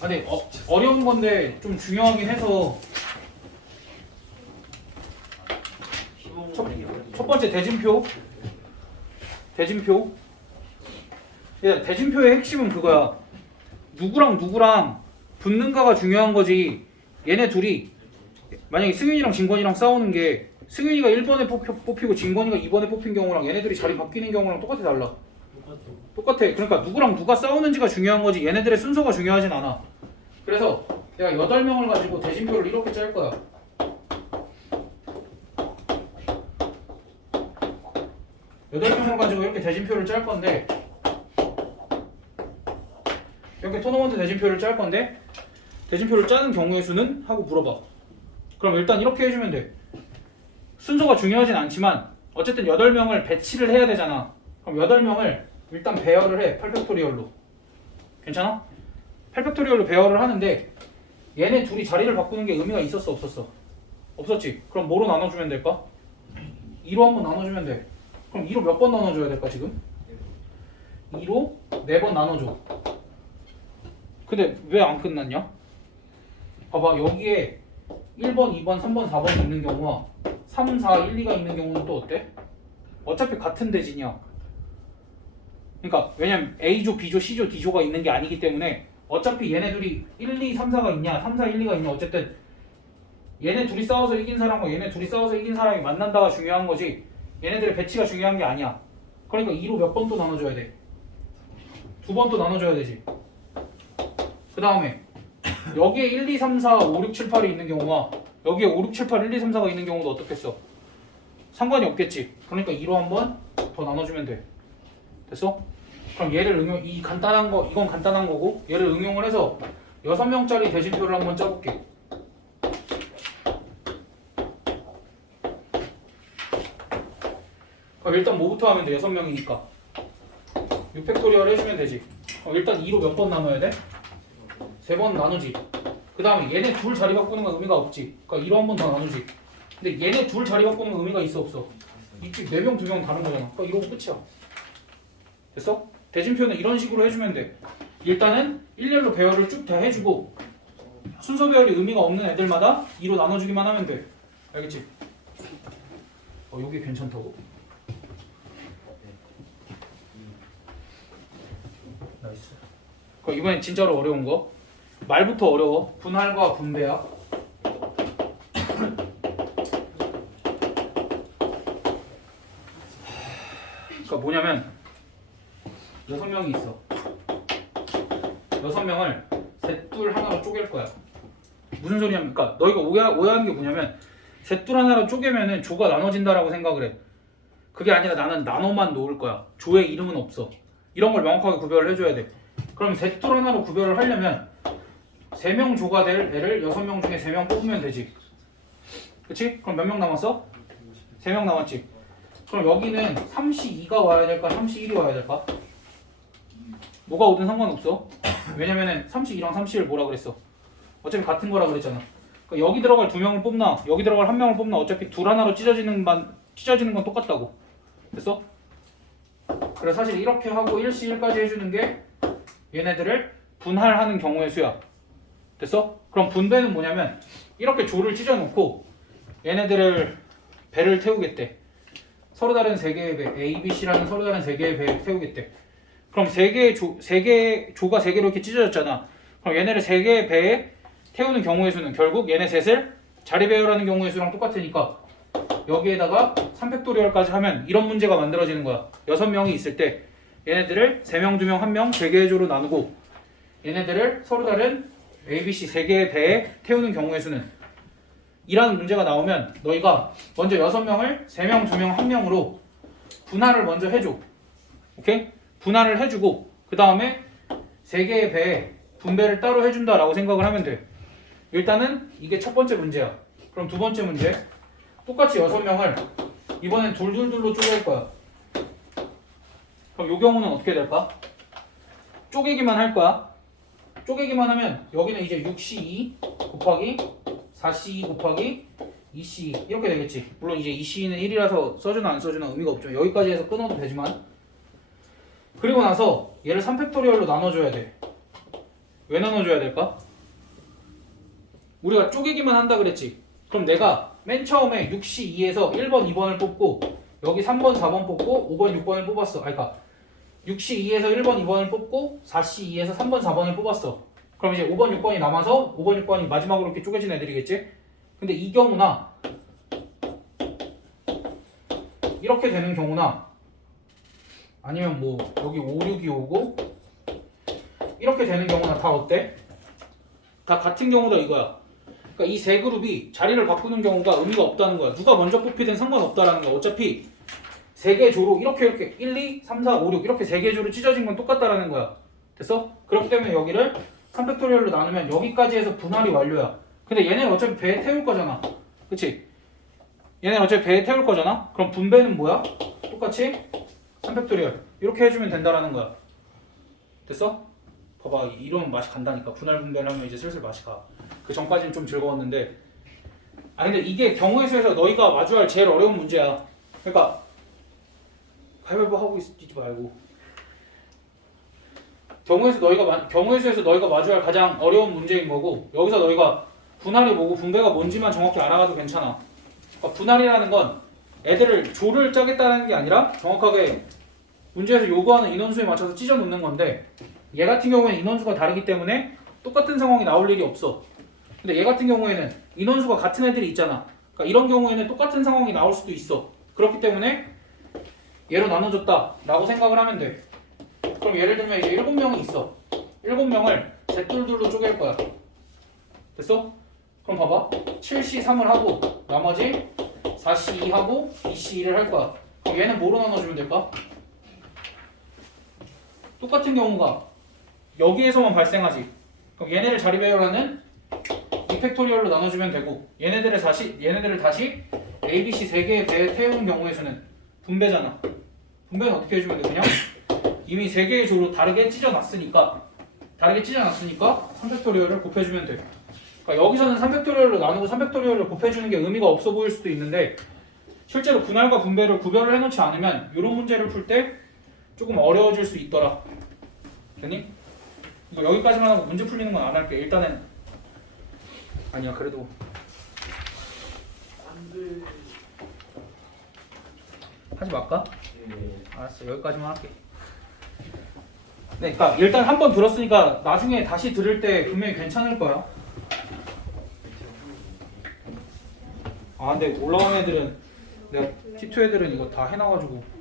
아니 어려운 건데 좀 중요하긴 해서 첫 번째 대진표. 얘들아 대진표의 핵심은 그거야. 누구랑 누구랑 붙는가가 중요한 거지. 얘네 둘이 만약에 승윤이랑 진권이랑 싸우는 게 승윤이가 1번에 뽑히고 진권이가 2번에 뽑힌 경우랑 얘네들이 자리 바뀌는 경우랑 똑같아 달라? 똑같아. 그러니까 누구랑 누가 싸우는지가 중요한 거지 얘네들의 순서가 중요하진 않아. 그래서 내가 8명을 가지고 대진표를 이렇게 짤 거야. 8명을 가지고 이렇게 대진표를 짤 건데 이렇게 토너먼트 대진표를 짤 건데 대진표를 짜는 경우의 수는? 하고 물어봐. 그럼 일단 이렇게 해주면 돼. 순서가 중요하진 않지만 어쨌든 8명을 배치를 해야 되잖아. 그럼 8명을 일단 배열을 해. 8팩토리얼로. 괜찮아? 8팩토리얼로 배열을 하는데 얘네 둘이 자리를 바꾸는 게 의미가 있었어 없었어? 없었지? 그럼 뭐로 나눠주면 될까? 2로 한번 나눠주면 돼. 그럼 2로 몇 번 나눠줘야 될까 지금? 2로 4번 나눠줘. 근데 왜 안 끝났냐? 봐봐 여기에 1번, 2번, 3번, 4번이 있는 경우와 3, 4, 1, 2가 있는 경우는 또 어때? 어차피 같은 대진이야. 그러니까 왜냐면 A조, B조, C조, D조가 있는 게 아니기 때문에 어차피 얘네 둘이 1, 2, 3, 4가 있냐 3, 4, 1, 2가 있냐 어쨌든 얘네 둘이 싸워서 이긴 사람과 얘네 둘이 싸워서 이긴 사람이 만난다가 중요한 거지 얘네들의 배치가 중요한 게 아니야. 그러니까 2로 몇 번 또 나눠줘야 돼? 2번 또 나눠줘야 되지. 그 다음에 여기에 1, 2, 3, 4, 5, 6, 7, 8이 있는 경우와 여기에 5, 6, 7, 8, 1, 2, 3, 4가 있는 경우도 어떻겠어? 상관이 없겠지. 그러니까 2로 한 번 더 나눠주면 돼. 됐어? 그럼 얘를 응용, 이 간단한 거, 이건 간단한 거고 얘를 응용을 해서 6명짜리 대진표를 한번 짜볼게. 그럼 일단 뭐부터 하면 돼? 6명이니까 6팩토리얼 해주면 되지. 일단 2로 몇 번 나눠야 돼? 3번 나누지. 그 다음에 얘네 둘 자리 바꾸는 건 의미가 없지. 그러니까 2로 한 번 더 나누지. 근데 얘네 둘 자리 바꾸는 건 의미가 있어 없어? 이쪽 4명 2명 다른 거잖아. 그러니까 이러고 끝이야. 됐어? 대진표는 이런 식으로 해주면 돼. 일단은 일렬로 배열을 쭉 다 해주고 순서 배열이 의미가 없는 애들마다 2로 나눠주기만 하면 돼. 알겠지? 여기 괜찮다고. 나이스. 그럼 이번엔 진짜로 어려운 거. 말부터 어려워. 분할과 분배야. 그러니까 뭐냐면 6명이 있어. 6명을 셋둘 하나로 쪼갤 거야. 무슨 소리냐면 그러니까 너희가 오해하는 게 뭐냐면 셋둘 하나로 쪼개면은 조가 나눠진다라고 생각을 해. 그게 아니라 나는 나눠만 놓을 거야. 조의 이름은 없어. 이런 걸 명확하게 구별을 해줘야 돼. 그럼 셋둘 하나로 구별을 하려면 3명 조가 될 애를 6명 중에 3명 뽑으면 되지. 그치? 그럼 몇 명 남았어? 3명 남았지. 그럼 여기는 3C2가 와야 될까? 3C1이 와야 될까? 뭐가 오든 상관없어. 왜냐면은 3C2랑 3C를 뭐라 그랬어? 어차피 같은 거라 그랬잖아. 그러니까 여기 들어갈 2명을 뽑나 여기 들어갈 1명을 뽑나 어차피 둘 하나로 찢어지는 건 똑같다고. 됐어? 그래 사실 이렇게 하고 1C1까지 해주는 게 얘네들을 분할하는 경우의 수야. 됐어? 그럼 분배는 뭐냐면 이렇게 조를 찢어놓고 얘네들을 배를 태우겠대. 서로 다른 3개의 배, A, B, C라는 서로 다른 3개의 배를 태우겠대. 그럼 3개의 조가 3개로 이렇게 찢어졌잖아. 그럼 얘네를 3개의 배에 태우는 경우의 수는 결국 얘네 셋을 자리 배열하는 경우의 수랑 똑같으니까 여기에다가 3팩토리얼까지 하면 이런 문제가 만들어지는 거야. 6명이 있을 때 얘네들을 3명, 2명, 1명 3개의 조로 나누고 얘네들을 서로 다른 A, B, C 3개의 배에 태우는 경우의 수는 이라는 문제가 나오면 너희가 먼저 6명을 3명, 2명, 1명으로 분할을 먼저 해줘. 오케이? 분할을 해주고 그 다음에 3개의 배에 분배를 따로 해준다라고 생각을 하면 돼. 일단은 이게 첫 번째 문제야. 그럼 두 번째 문제 똑같이 6명을 이번엔 둘둘둘로 쪼갤 거야. 그럼 이 경우는 어떻게 될까? 쪼개기만 할 거야. 쪼개기만 하면 여기는 이제 6C2 곱하기 4C2 곱하기 2C2 이렇게 되겠지. 물론 이제 2C2는 1이라서 써주나 안 써주나 의미가 없죠. 여기까지 해서 끊어도 되지만 그리고 나서 얘를 3팩토리얼로 나눠줘야 돼. 왜 나눠줘야 될까? 우리가 쪼개기만 한다 그랬지. 그럼 내가 맨 처음에 6C2에서 1번, 2번을 뽑고 여기 3번, 4번 뽑고 5번, 6번을 뽑았어. 그러니까 6C2에서 1번, 2번을 뽑고 4C2에서 3번, 4번을 뽑았어. 그럼 이제 5번, 6번이 남아서 5번, 6번이 마지막으로 이렇게 쪼개진 애들이겠지? 근데 이 경우나 이렇게 되는 경우나 아니면 뭐 여기 5, 6이 오고 이렇게 되는 경우나 다 어때? 다 같은 경우다 이거야. 그러니까 이 세 그룹이 자리를 바꾸는 경우가 의미가 없다는 거야. 누가 먼저 뽑히든 상관없다라는 거야. 어차피 세 개 조로 이렇게 1, 2, 3, 4, 5, 6 이렇게 세 개 조로 찢어진 건 똑같다라는 거야. 됐어? 그렇기 때문에 여기를 3팩토리얼로 나누면 여기까지 해서 분할이 완료야. 근데 얘네는 어차피 배에 태울 거잖아. 그치? 얘네는 어차피 배에 태울 거잖아. 그럼 분배는 뭐야? 똑같이 3팩토리얼 이렇게 해주면 된다라는 거야. 됐어? 봐봐, 이러면 맛이 간다니까. 분할 분배를 하면 이제 슬슬 맛이 가. 그 전까지는 좀 즐거웠는데. 아 근데 이게 경우의 수에서 너희가 마주할 제일 어려운 문제야. 그러니까 가위바위보 하고 있지 말고. 경우의 수에서 너희가 마주할 가장 어려운 문제인 거고, 여기서 너희가 분할이 뭐고 분배가 뭔지만 정확히 알아가도 괜찮아. 그러니까 분할이라는 건 애들을 조를 짜겠다는 게 아니라 정확하게 문제에서 요구하는 인원수에 맞춰서 찢어 놓는 건데, 얘 같은 경우에는 인원수가 다르기 때문에 똑같은 상황이 나올 일이 없어. 근데 얘 같은 경우에는 인원수가 같은 애들이 있잖아. 그러니까 이런 경우에는 똑같은 상황이 나올 수도 있어. 그렇기 때문에 얘로 나눠줬다 라고 생각을 하면 돼. 그럼 예를 들면 이제 7명이 있어. 7명을 셋둘둘로 쪼갤 거야. 됐어? 그럼 봐봐. 7C 3을 하고 나머지 4C 2 하고 2C 1을 할 거야. 그럼 얘는 뭐로 나눠주면 될까? 똑같은 경우가 여기에서만 발생하지. 그럼 얘네를 자리 배열하는 2팩토리얼로 나눠주면 되고, 얘네들을 다시 A, B, C 3개의 배에 태우는 경우의 수는 분배잖아. 분배는 어떻게 해주면 돼? 그냥 이미 3개의 조로 다르게 찢어놨으니까 3팩토리얼을 곱해주면 돼. 그러니까 여기서는 3팩토리얼로 나누고 3팩토리얼로 곱해주는 게 의미가 없어 보일 수도 있는데, 실제로 분할과 분배를 구별을 해놓지 않으면 이런 문제를 풀 때 조금 어려워질 수 있더라. 됐니? 그러니까 여기까지만 하고 문제 풀리는 건 안 할게. 일단은 아니야, 그래도 안돼. 하지 말까? 네. 알았어, 여기까지만 할게. 네, 그러니까 일단 한 번 들었으니까 나중에 다시 들을 때 분명히 괜찮을 거야. 아 근데 올라온 애들은, 내가 T2 애들은 이거 다 해놔가지고